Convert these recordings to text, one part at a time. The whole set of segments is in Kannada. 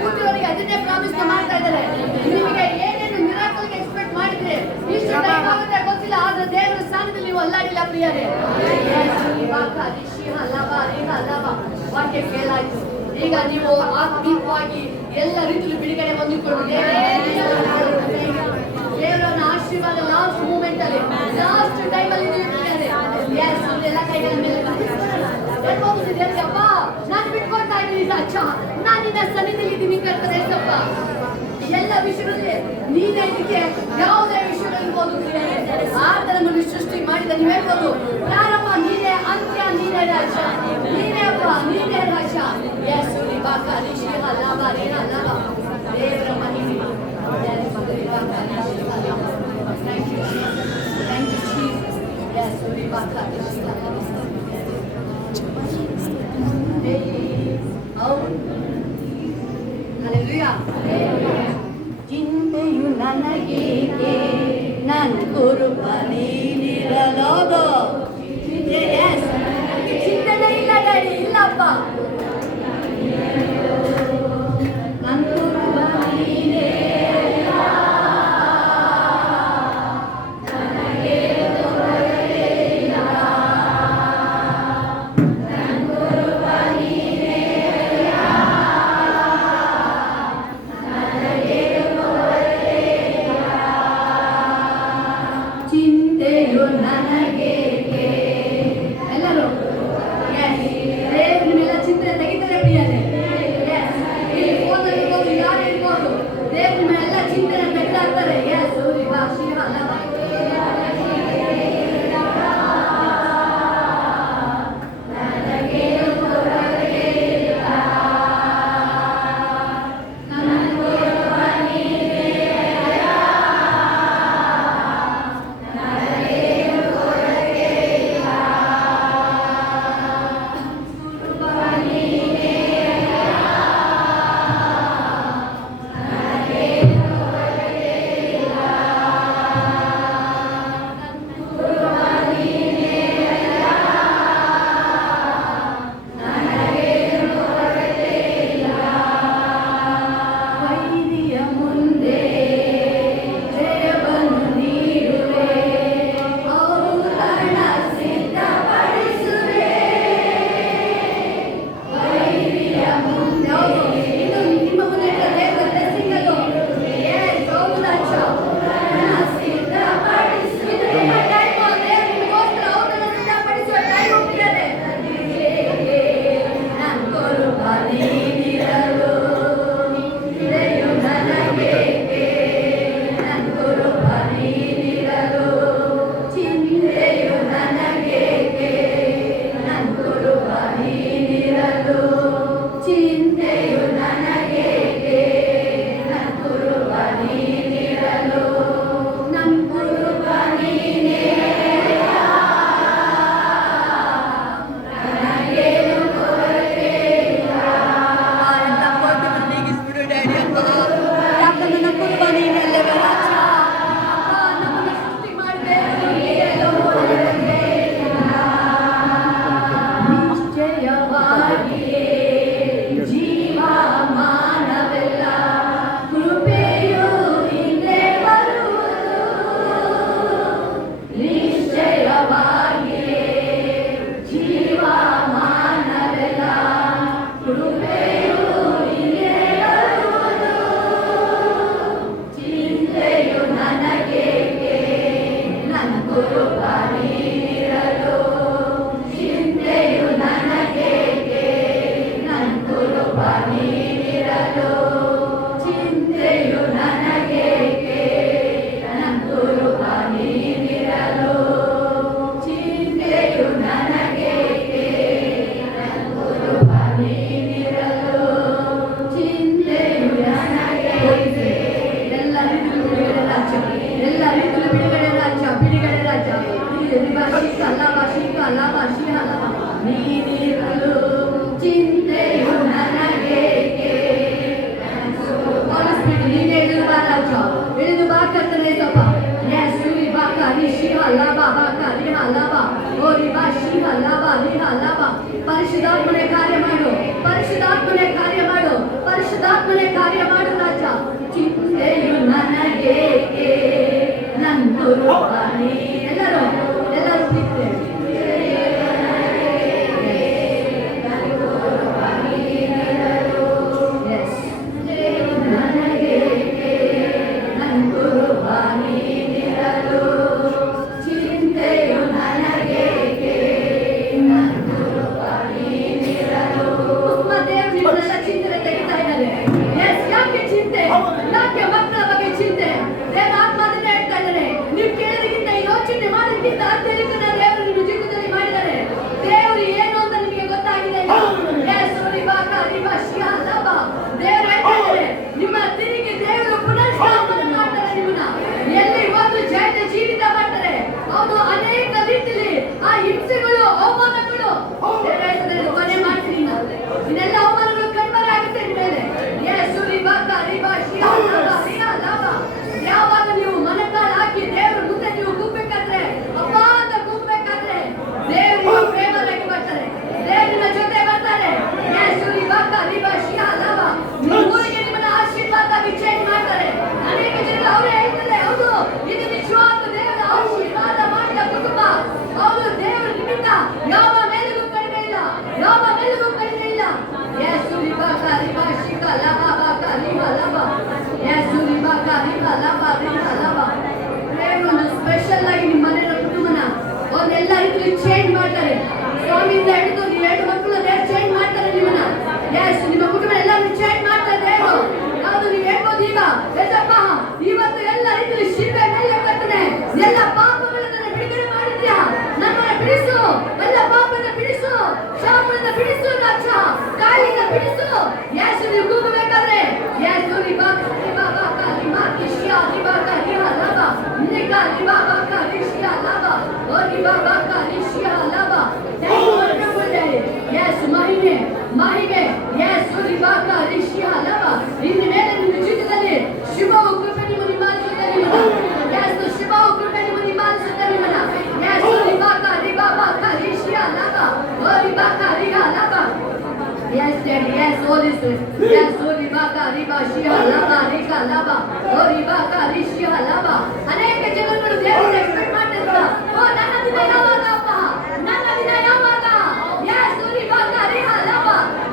ಕೂತಿರೋರಿಗೆ ಅದನ್ನೇ ಪ್ರಾಮಿಸ್ ಮಾಡ್ತಾ ಇದ್ದಾರೆ. ನಿಮಗೆ ಏನೇನು ಮಿರಾಕಲ್ಗೆ ಎಕ್ಸ್ಪೆಕ್ಟ್ ಮಾಡಿದ್ರೆ ಇಷ್ಟು ಟೈಮ್ ಆಗುತ್ತೆ ಗೊತ್ತಿಲ್ಲ, ಆದ್ರೆ ದೇವರ ಸ್ಥಾನದಲ್ಲಿ ನೀವು ಅಲ್ಲಾಡಿಲ್ಲ ಪ್ರಿಯರೇ. ವಾಕ್ಯ ಕೇಳಾಯ್ತು. ಈಗ ನೀವು ಆತ್ಮೀಯವಾಗಿ ಎಲ್ಲ ರೀತಿಯಲ್ಲಿ ಬಿಡುಗಡೆ ಹೊಂದಿಕೊಂಡು ದೇವರನ್ನ ಆಶೀರ್ವಾದ ಲಾಸ್ಟ್ ಮೂಮೆಂಟ್ ಅಲ್ಲಿ ಲಾಸ್ಟ್ ಟೈಮ್ ಅಲ್ಲಿ ಎಲ್ಲ ಕೈಗಳ ಮೇಲೆ ಅಪ್ಪ ನಾನು ಬಿಟ್ಕೊಳ್ತಾ ಇದ್ದೀನಿ ಅಚ್ಚ, ನಾನು ನಿನ್ನ ಸನ್ನಿಧಿಯಲ್ಲಿ ಇದ್ದೀನಿ ಕರ್ತನೆ ಸಪ್ಪ. ಎಲ್ಲ ವಿಷಯಗಳಲ್ಲಿ ನೀನೇ ಇದಕ್ಕೆ ಯಾವುದೇ ವಿಷಯಗಳಿರ್ಬೋದು ಆತರ ನಮ್ಮನ್ನು ಸೃಷ್ಟಿ ಮಾಡಿದ ನೀವು ಹೇಳ್ಬೋದು ಪ್ರಾರಂಭ ನೀನೇ, ಅಂತ್ಯ ನೀನೇ ರಾಜ, ನೀನೇ ಅಪ್ಪ, ನೀನೇ ರಾಜ. ಯೇಸುವಿ ಬಾಕಾರಿ ಶ್ರೀಹ ಲಾಭ ರೇಹ ಲಾಭ ದೇವರ ಮಹಿಮೆ. Thank you, Jesus. ಯೇಸುವಿ ಬಾಕಾರಿ ಶ್ರೀಹ ಲಾಭ. ಚಿಂತೆಯು ನನಗೇಕೆ, ನನ್ನ ಕುರುಬನಿರಲೋದು. ಚಿಂತನೆ ಇಲ್ಲ ಡ್ಯಾಡಿ, ಇಲ್ಲಪ್ಪ. ನನ್ನ ಕುರುಬನಿರೇ ಪರಿಶುದ್ಧಾತ್ಮನೇ ಕಾರ್ಯ ಮಾಡು, ಪರಿಶುದ್ಧಾತ್ಮನೇ ಕಾರ್ಯ ಮಾಡು, ಪರಿಶುದ್ಧಾತ್ಮನೇ ಶಿಯ ಲಬ ರಿಕ ಲಬ ಓ ರಿಬಾಕ ರಿಶಿಯ ಲಬ. ಅನೇಕ ಜನಗಳು ದೇವರನ್ನು ಎಕ್ಸ್ಪೆಕ್ಟ್ ಮಾಡ್ತಿದ್ರು. ಓ ನನ್ನ ದಿನ ಯಾವಾಗಪ್ಪ, ನನ್ನ ದಿನ ಯಾವಾಗ? ಯೇಸು ರಿಬಾಕ ರಿಹ ಲಬ.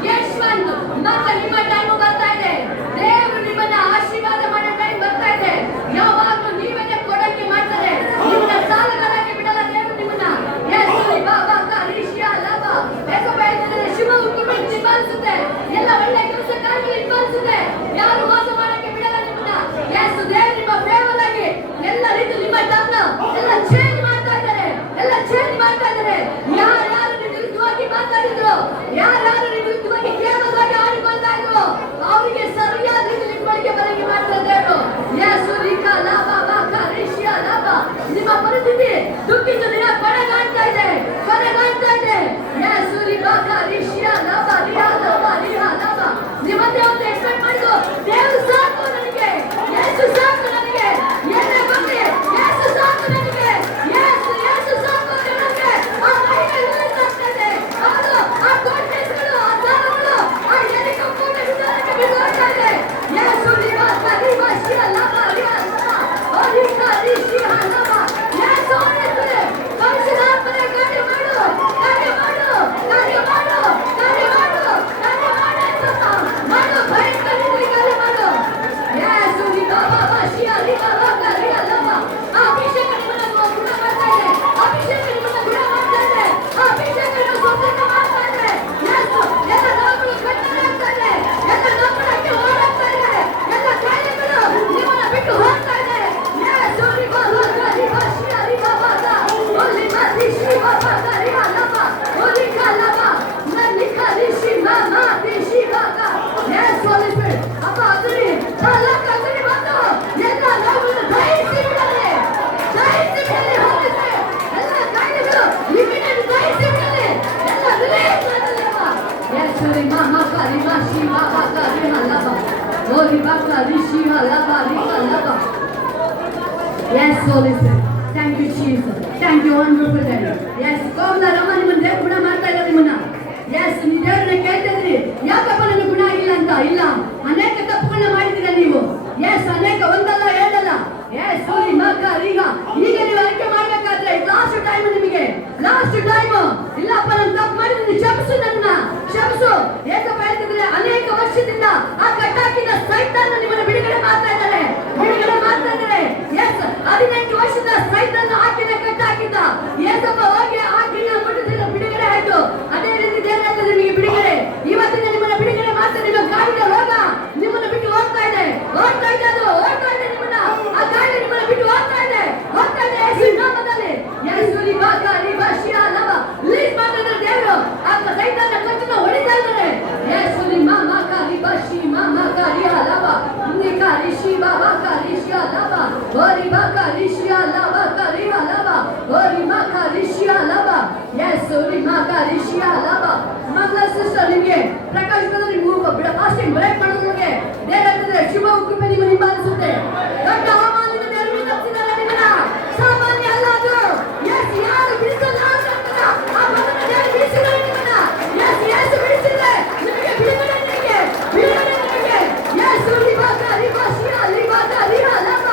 ಯೇಸುವನ್ನು ಮತ್ತೆ ನಿಮ್ಮ ಟೈಮ್ ಬರ್ತಾ ಇದೆ. ದೇವರು ನಿಮ್ಮನ್ನ ಆಶೀರ್ವಾದ ಮಾಡೋ ಟೈಮ್ ಬರ್ತಾ ಇದೆ. ಯಾವಾಗಲೂ ನೀವೇ ಕೊಡಕ್ಕೆ ಮಾಡ್ತಾರೆ. ನಿಮ್ಮನ್ನ ಸಾಲಗಾರಕ್ಕೆ ಬಿಡಲ್ಲ ದೇವರು ನಿಮ್ಮನ್ನ. ಯೇಸು ರಿಬಾಕ ರಿಶಿಯ ಲಬ. ಯೇಸು ಬೈದರೆ ಶುಭ ಹುಕುಂ ನಿಭಾಯಿಸುತ್ತೆ. ಎಲ್ಲ ಒಳ್ಳೆ ಕೆಲಸ ಕಾರ್ಯಗಳು ನಿಭಾಯಿಸುತ್ತೆ. ಯಾರು ಮೋಸ ಮಾಡಕ್ಕೆ ಬಿಡಲ್ಲ ನಿಮ್ಮನ್ನ. ಯೇಸು ದೇವರು ನಿಮ್ಮ ಫೇವರ್ ಆಗಿ ಎಲ್ಲ ರೀತಿ ನಿಮ್ಮ ಟರ್ನ್ ಎಲ್ಲ ಚೇಂಜ್ ಮಾಡ್ತಾ ಇದ್ದಾರೆ. ಎಲ್ಲ ಚೇಂಜ್ ಮಾಡ್ತಾ ಇದ್ದಾರೆ. ಯಾರು ನಿಮ್ಮ ವಿರುದ್ಧವಾಗಿ ಮಾತಾಡಿದ್ರು, ಯಾರು ನಿಮ್ಮ ವಿರುದ್ಧವಾಗಿ ಕೇವಲವಾಗಿ ಆಡಿಕೊಳ್ತಾ ಇದ್ರು, ಅವರಿಗೆ ಸರಿಯಾದ ರೀತಿ ನಿಮ್ಮಳಿಗೆ ಬರಗೆ ಮಾಡ್ತಾ ಇದ್ದಾರೆ. ಯೇಸು ರಿಕ ಲಾಭ ಬಾಕ ರಿಶಿಯ ಲಾಭ. ನಿಮ್ಮ ಪರಿಸ್ಥಿತಿ ದುಃಖಿತ ದಿನ ಕೊನೆಗಾಣ್ತಾ ಇದೆ, ಕೊನೆಗಾಣ್ತಾ ಇದೆ. ಯೇಸು ರಿಬಾಕ ರಿಶಿಯ ಲಾಭ ರಿಹ ಲಾಭ ರಿಹ ಲಾಭ. ನಿಮ್ಮ ದೇವರು ಎಕ್ಸ್ಪೆಕ್ಟ್ ಮಾಡಿದ್ರು, ದೇವರು ಸಾಕು ನನಗೆ, ಯೇಸು ಸಾಕು ನನಗೆ, ಏನೇ ಬರಲಿ ಯೇಸು ಸಾಕು ನನಗೆ, ಯೇಸು ಯೇಸು ಸಾಕು ನನಗೆ. ಆ ಮಹಿಳೆ ಸಾಕ್ತಾ ಇದೆ. ಹೌದು, ಆ ಕೋಟೆಗಳು, ಆ ಸಾಲಗಳು, ಆ ಹೆಲಿಕಾಪ್ಟರ್ ವಿಚಾರಕ್ಕೆ ಬಿಡುತ್ತಾ ಇದೆ. ಯೇಸು ರಿಬಾಕ ರಿಶಿಯ ಲಾಭ ರಿಹ ಲಾಭ ಓ ರಿಕ ರಿಶಿಯ ಲಾಭ. ಯೇಸು ಆಡುತ್ತದೆ. ಪರಿಶುದ್ಧಾತ್ಮನೇ ಕಾರ್ಯ ಮಾಡು, ಕಾರ್ಯ ಮಾಡು, ಕಾರ್ಯ ಮಾಡು, ಕಾರ್ಯ ಮಾಡು, ಕಾರ್ಯ ಮಾಡು ಯೇಸಪ್ಪ. ಮಾಡು, ಭಯಂಕರ ಕಾರ್ಯ ಮಾಡು. ಯೇಸು ರಿಬಾಕ ರಿಶಿಯ ಲಾಭ ರಿಹ ಲಾಭ. ಆ ಅಭಿಷೇಕ ನಿಮ್ಮನ್ನ ಗುಣ ಮಾಡ್ತಾ ಇದೆ. ಅಭಿಷೇಕ ನಿಮ್ಮನ್ನ ಗುಣ ಮಾಡ್ತಾ ಇದೆ. ಆ ಅಭಿಷೇಕ ನಿಮ್ಮನ್ನ ಸ್ವತಂತ್ರ ಮಾಡ್ತಾ ಇದೆ. ಯೇಸು ಎಲ್ಲ ರೋಗಗಳು ಕಟ್ಟನೆ ಆಗ್ತಾ ಇದೆ. ಎಲ್ಲ ನೋವುಗಳಿಗೆ ಓಡಾಡ್ತಾ ಇದೆ. ಎಲ್ಲ ಕಾಯಿಲೆಗಳು ನಿಮ್ಮನ್ನ ಬಿಟ್ಟು ಹೋಗ್ತಾ ಇದೆ. ಯೇಸು ರಿಬಾಕ ರಿಶಿಯ ರಿಬಾಕ ಓ ರಿಬ ರಿಶಿ ಬಾಕ ರಿಹ ಲಾಭ ಓ ರಿಕ ಲಾಭ ನನಿಕ ರಿಶಿ ಮಾಮ ರಿಶಿ ಬಾಕ. ಯೇಸು ಹೋಲಿ ಸ್ಪಿರಿಟ್ ಅಪ್ಪ ಅದುರಿ ಲಕ್ಕ ಅದುರಿ ಬಂದು ಎಲ್ಲ ನೋವುಗಳನ್ನು ದಹಿಸಿ ಬಿಡಲಿ, ದಹಿಸಿ ಬಿಡಲಿ. ಹೋಲಿ ಸ್ಪಿರಿಟ್ ಎಲ್ಲ ಕಾಯಿಲೆಗಳು ಇಮ್ಮಿಡಿಯೇಟ್ ದಹಿಸಿ ಬಿಡಲಿ. ಎಲ್ಲ ರಿಲೀಸ್ ಮಾಡಲಿ ಅಪ್ಪ. ಯೇಸು ರಿಮಾಕ ರಿಬಾಶಿ ಬಾಕ ರಿಹ ಲಾಭ ಓ ರಿಬಾಕ ರಿಶಿ ಲಾಭ ರಿಕ ಲಾಭ. Yes, Holy Spirit. Thank you, Jesus. Thank you, wonderful Daddy. Yes, ಕೋಮಲರಮ್ಮ ನಿಮ್ಮನ್ನ ದೇವ್ರು ಗುಣ ಮಾಡ್ತಾ ಇದ್ದಾರೆ ನಿಮ್ಮನ್ನ. Yes, ನೀವು ದೇವ್ರನ್ನ ಕೇಳ್ತಾ ಇದ್ರಿ, ಯಾಕಪ್ಪ ನನ್ನ ಗುಣ ಆಗಿಲ್ಲ ಅಂತ. ಇಲ್ಲ, ಅನೇಕ ತಪ್ಪುಗಳನ್ನ ಮಾಡಿದ್ದೀರಾ ನೀವು. Yes, ಅನೇಕ ಒಂದಲ್ಲ ಎರಡಲ್ಲ. Yes, ಸೂರಿ ಮಗ ಈಗ ಈಗ ನೀವು ಆಯ್ಕೆ ಮಾಡ್ಬೇಕಾದ್ರೆ ಲಾಸ್ಟ್ ಟೈಮ್ ನಿಮಗೆ, ಲಾಸ್ಟ್ ಟೈಮ್. ಇಲ್ಲಪ್ಪ ನಾನು ತಪ್ಪು ಮಾಡಿದ್ದೀನಿ, ಕ್ಷಮಿಸು ನನ್ನ, ಕ್ಷಮಿಸು. ಏಕಪ್ಪ ಹೇಳ್ತಿದ್ರೆ ಅನೇಕ ವರ್ಷದಿಂದ ಆ ಕಟ್ಟಾಕಿದ ಸೈತಾನ ನಿಮ್ಮನ್ನ ಬಿಡುಗಡೆ ಮಾಡ್ತಾ ಇದ್ದಾರೆ, ಬಿಡುಗಡೆ ಮಾಡ್ತಾ ಇದ್ದಾರೆ. ಎಸ್, 18 ವರ್ಷದ ಸೈತಾನ ಆಕಿನ ಕಟ್ಟಾಕಿದ್ದ ಏಸಪ್ಪ ಹೋಗಿ ಆಕಿನ ಮುಟ್ಟಿದ ಬಿಡುಗಡೆ ಆಯ್ತು. ಅದೇ ರೀತಿ ದೇವರ ನಿಮಗೆ ಬಿಡುಗಡೆ ಇವತ್ತಿನ ನಿಮ್ಮನ್ನ ಬಿಡುಗಡೆ ಮಾಡ್ತಾ. ನಿಮ್ಮ ಗಾಳಿಯ ರೋಗ ನಿಮ್ಮನ್ನ ಬಿಟ್ಟು ಹೋಗ್ತಾ ಇದೆ, ಹೋಗ್ತಾ ಇದೆ, ಅದು ಹೋಗ್ತಾ ಇದೆ ನಿಮ್ಮನ್ನ. ಆ ಗಾಳಿ ನಿಮ್ಮನ್ನ ಬಿಟ್ಟು ಹೋಗ್ತಾ ಇದೆ, ಹೋಗ್ತಾ ಇದೆ ಯೇಸು ನಾಮದಲ್ಲಿ. ಯೇಸು ರಿಬಾಕ ರಿಬಾಶಿಯ ಲಾಭ ರಿಲೀಸ್ ಮಾಡ್ತಾ ಇದ್ದಾರೆ ದೇವರು. ಆ ಸೈತಾನ ಕತ್ತನ್ನ ಹೊಡಿತಾ ಇದ್ದಾರೆ. ಯೇಸು ಮಾಮಕ ರಿಬಾಶಿ ಮಾಮಕ ರಿಹ ಲಾಭ ನಿಕ ರಿಶಿ ಬಾಬಕ ರಿಶಿಯ ಲಾಭ ಓ ರಿಬಾಕ ರಿಶಿಯ ಲಾಭ ರಿಹ ಲಾಭ ಓ ರಿಮಾಕ ರಿಶಿಯ ಲಾಭ. ಯೇಸು ರಿಮಾಕ ರಿಶಿಯ ಲಾಭ. ಮಂಗಳ ಸಿಸ್ಟರ್ ನಿಮಗೆ ಪ್ರಕಾಶ್ ಬ್ರದರ್ ನಿಮಗೆ ಫಾಸ್ಟಿಂಗ್ ಬ್ರೇಕ್ ಮಾಡೋದ್ರಿಗೆ ದೇವರ ಶುಭ ಕೃಪೆ ನಿಮ್ಮನ್ನು ಹಿಂಬಾಲಿಸುತ್ತೆ. ದೊಡ್ಡ ಹವಾಮಾನದಿಂದ ದೇವರು ತಪ್ಪಿಸಿದ್ದಾರೆ ನಿಮ್ಮನ್ನ, ಸಾಮಾನ್ಯ ಅಲ್ಲ ಅದು. ಯೇಸು ಯಾರು ಬಿಡಿಸಲ್ಲ ಅಂತ ಆ ಮಗನ ದೇವರು ಬಿಡಿಸಿದ್ದಾರೆ ನಿಮ್ಮನ್ನ. ಯೇಸು ಯೇಸು ಬಿಡಿಸಿದ್ರೆ ನಿಮಗೆ ಬಿಡುಗಡೆ, ನಿಮಗೆ ಬಿಡುಗಡೆ ನಿಮಗೆ. ಯೇಸು ರಿಬಾಕ ರಿಬಾಶಿಯ ರಿಬಾಕ ರಿಹ ಲಾಭ.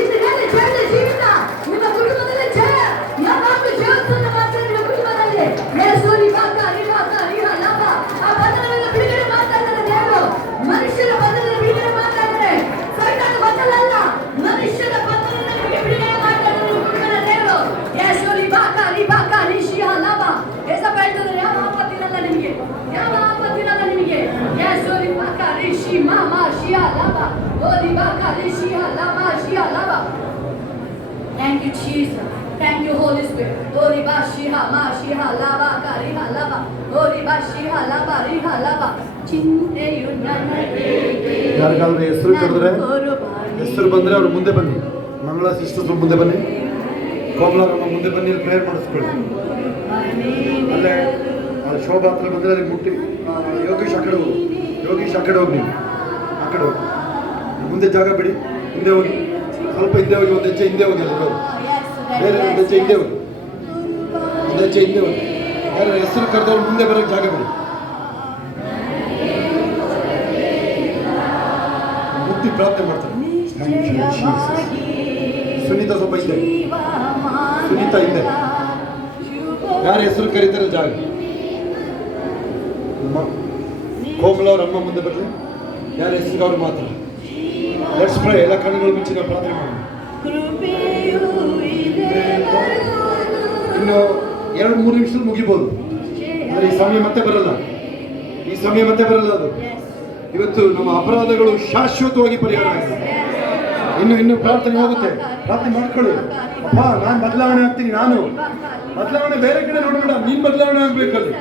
ಇಂದು ಹೇಳಿ ಜಯದ ಜೀವಿತ ನಿಮ್ಮ ಕುಟುಂಬದಲ್ಲಿ ಜಯ, ಯಾವಾಗಲೂ ಜಯೋತ್ಸವ ಮಾಡ್ತಾರೆ ನಿಮ್ಮ ಕುಟುಂಬದಲ್ಲಿ. ಯೇಸು ರಿಬಾಕ ರಿಬಾಕ ರಿಹ ಲಾಭ. ಆ ಬಂಧನವೆಲ್ಲ ಬಿಡುಗಡೆ ಮಾಡ್ತಾ ಇದ್ದಾರೆ ದೇವರು. ಮನುಷ್ಯರ ಬಂಧನ ಬಿಡುಗಡೆ ಮಾಡ್ತಾ ಇದ್ದಾರೆ, ಸೈತಾನ ಬಂಧನ ಅಲ್ಲ, ಮನುಷ್ಯರ ಬಂಧನ ನಿಮಗೆ ಬಿಡುಗಡೆ ಮಾಡ್ತಾ ಇದ್ದಾರೆ ನಿಮ್ಮ ಕುಟುಂಬದ ದೇವರು. ಯೇಸು ರಿಬಾಕ ರಿಬಾಕ ರಿಶಿಯ ಲಾಭ. ಏಸಪ್ಪ ಹೇಳ್ತಾರೆ ಯಾವ ಆಪತ್ತಿರಲ್ಲ ನಿಮಗೆ, ಯಾವ ಆಪತ್ತಿರಲ್ಲ ನಿಮಗೆ. ಯೇಸು ರಿಬಾಕ ರಿಶಿ ಮಾಮ ಶಿಯ ಲಾಭ ಓ ರಿಬಾಕ ರಿಶಿಯ ಲಾಭ ಶಿಯ ಲಾಭ. Thank you, Jesus. Thank you, Holy Spirit. O riba shiha ma shiha lava ka riha lava. O riba shiha lava riha lava. ಚಿಂತೆಯು ನನಗೆ ಯಾರಿಗಾದ್ರೂ ಹೆಸರು ಕರೆದ್ರೆ, ಹೆಸರು ಬಂದರೆ ಅವ್ರು ಮುಂದೆ ಬನ್ನಿ. ಮಂಗಳ ಸಿಸ್ಟರ್ಸ್ ಮುಂದೆ ಬನ್ನಿ, ಕೋಮಲರಮ್ಮ ಮುಂದೆ ಬನ್ನಿ, ಪ್ರೇಯರ್ ಮಾಡಿಸ್ಕೊಳ್ಳಿ. ಅಲ್ಲೇ ಶೋಭಾ ಹತ್ರ ಬಂದರೆ ಅದಕ್ಕೆ ಮುಟ್ಟಿ. ಯೋಗೀಶ್ ಆ ಕಡೆ ಹೋಗು, ಯೋಗೀಶ್ ಆ ಕಡೆ ಹೋಗಿ, ನೀವು ಆ ಕಡೆ ಹೋಗಿ, ಮುಂದೆ ಜಾಗ ಬಿಡಿ, ಹಿಂದೆ ಹೋಗಿ, ಸ್ವಲ್ಪ ಹಿಂದೆ ಹೋಗಿ, ಒಂದು ಹೆಜ್ಜೆ ಹಿಂದೆ ಹೋಗಿ. ಅಲ್ಲಿ ಬೇರೆ ಒಂದು ಹೆಜ್ಜೆ ಹಿಂದೆ ಹೋಗಿ, ಒಂದು ಹೆಜ್ಜೆ ಹಿಂದೆ ಹೋಗಿ. ಯಾರು ಹೆಸರು ಕರೆದವ್ರು ಮುಂದೆ ಬರೋಕ್ಕೆ ಜಾಗ ಬಿಡಿ. ಮುಟ್ಟಿ ಪ್ರಾರ್ಥನೆ ಮಾಡ್ತಾರೆ. Thank you, Jesus. ಸುನೀತಾ ಸ್ವಲ್ಪ ಹಿಂದೆ, ಸುನೀತಾ ಹಿಂದೆ. ಯಾರ ಹೆಸರು ಕರೀತಾರೆ ಜಾಗ? ಕೋಮಲ ಅವ್ರ ಅಮ್ಮ ಮುಂದೆ ಬರಲಿ. ಯಾರ ಹೆಸರು ಅವ್ರು ಮಾತ್ರ. Let's pray. ಎಲ್ಲ ಕಣ್ಣುಗಳು ಮುಚ್ಚಿ ನಾವು ಪ್ರಾರ್ಥನೆ ಮಾಡೋಣ. ಇನ್ನು 2-3 ನಿಮಿಷದಲ್ಲಿ ಮುಗಿಬೋದು. ಆದರೆ ಈ ಸಮಯ ಮತ್ತೆ ಬರಲ್ಲ. ಈ ಸಮಯ ಮತ್ತೆ ಬರಲ್ಲ. ಅದು ಇವತ್ತು ನಮ್ಮ ಅಪರಾಧಗಳು ಶಾಶ್ವತವಾಗಿ ಪರಿಹಾರ ಆಗಿದೆ. ಇನ್ನು ಪ್ರಾರ್ಥನೆ ಹೋಗುತ್ತೆ. ಪ್ರಾರ್ಥನೆ ಮಾಡ್ಕೊಳ್ಳಿ. ಅಪ್ಪ, ನಾನು ಬದಲಾವಣೆ ಆಗ್ತೀನಿ. ನಾನು ಬದಲಾವಣೆ ಬೇರೆ ಕಡೆ ನೋಡಬೇಡ. ನೀನು ಬದಲಾವಣೆ ಆಗ್ಬೇಕಲ್ಲಿ.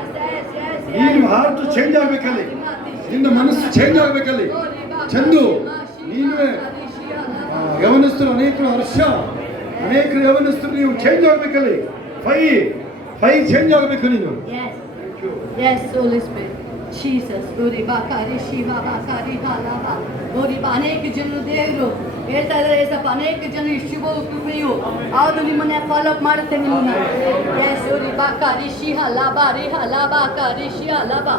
ನೀನು ಹಾರ್ಟ್ ಚೇಂಜ್ ಆಗ್ಬೇಕಲ್ಲಿ. ನಿನ್ನ ಮನಸ್ಸು ಚೇಂಜ್ ಆಗ್ಬೇಕಲ್ಲಿ. ಚಂದು, ನೀನುವೇ ಯವನಸ್ಥರು ಅನೇಕರು ಅನೇಕರು ಯವನಸ್ಥರು ನೀವು ಚೇಂಜ್ ಆಗ್ಬೇಕಲ್ಲಿ. ಫೈ ಚೇಂಜ್ ಆಗಬೇಕು ನೀನು. Yes, Holy Spirit. Jesus, Uri Bakari, Shiva Bakari, Halava. Uri ಅನೇಕ ಜನರು ದೇವರು ಹೇಳ್ತಾ ಇದ್ದಾರೆ, ಏಸಪ್ಪ, ಅನೇಕ ಜನರು ಶುಭ ಕೃಪೆಯು ಅದು ನಿಮ್ಮನ್ನ ಫಾಲೋ ಅಪ್ ಮಾಡುತ್ತೆ ನಿಮ್ಮನ್ನ. Yes, Uri Bakari, Shiha Laba, Riha Laba, Kari, Shiha Laba.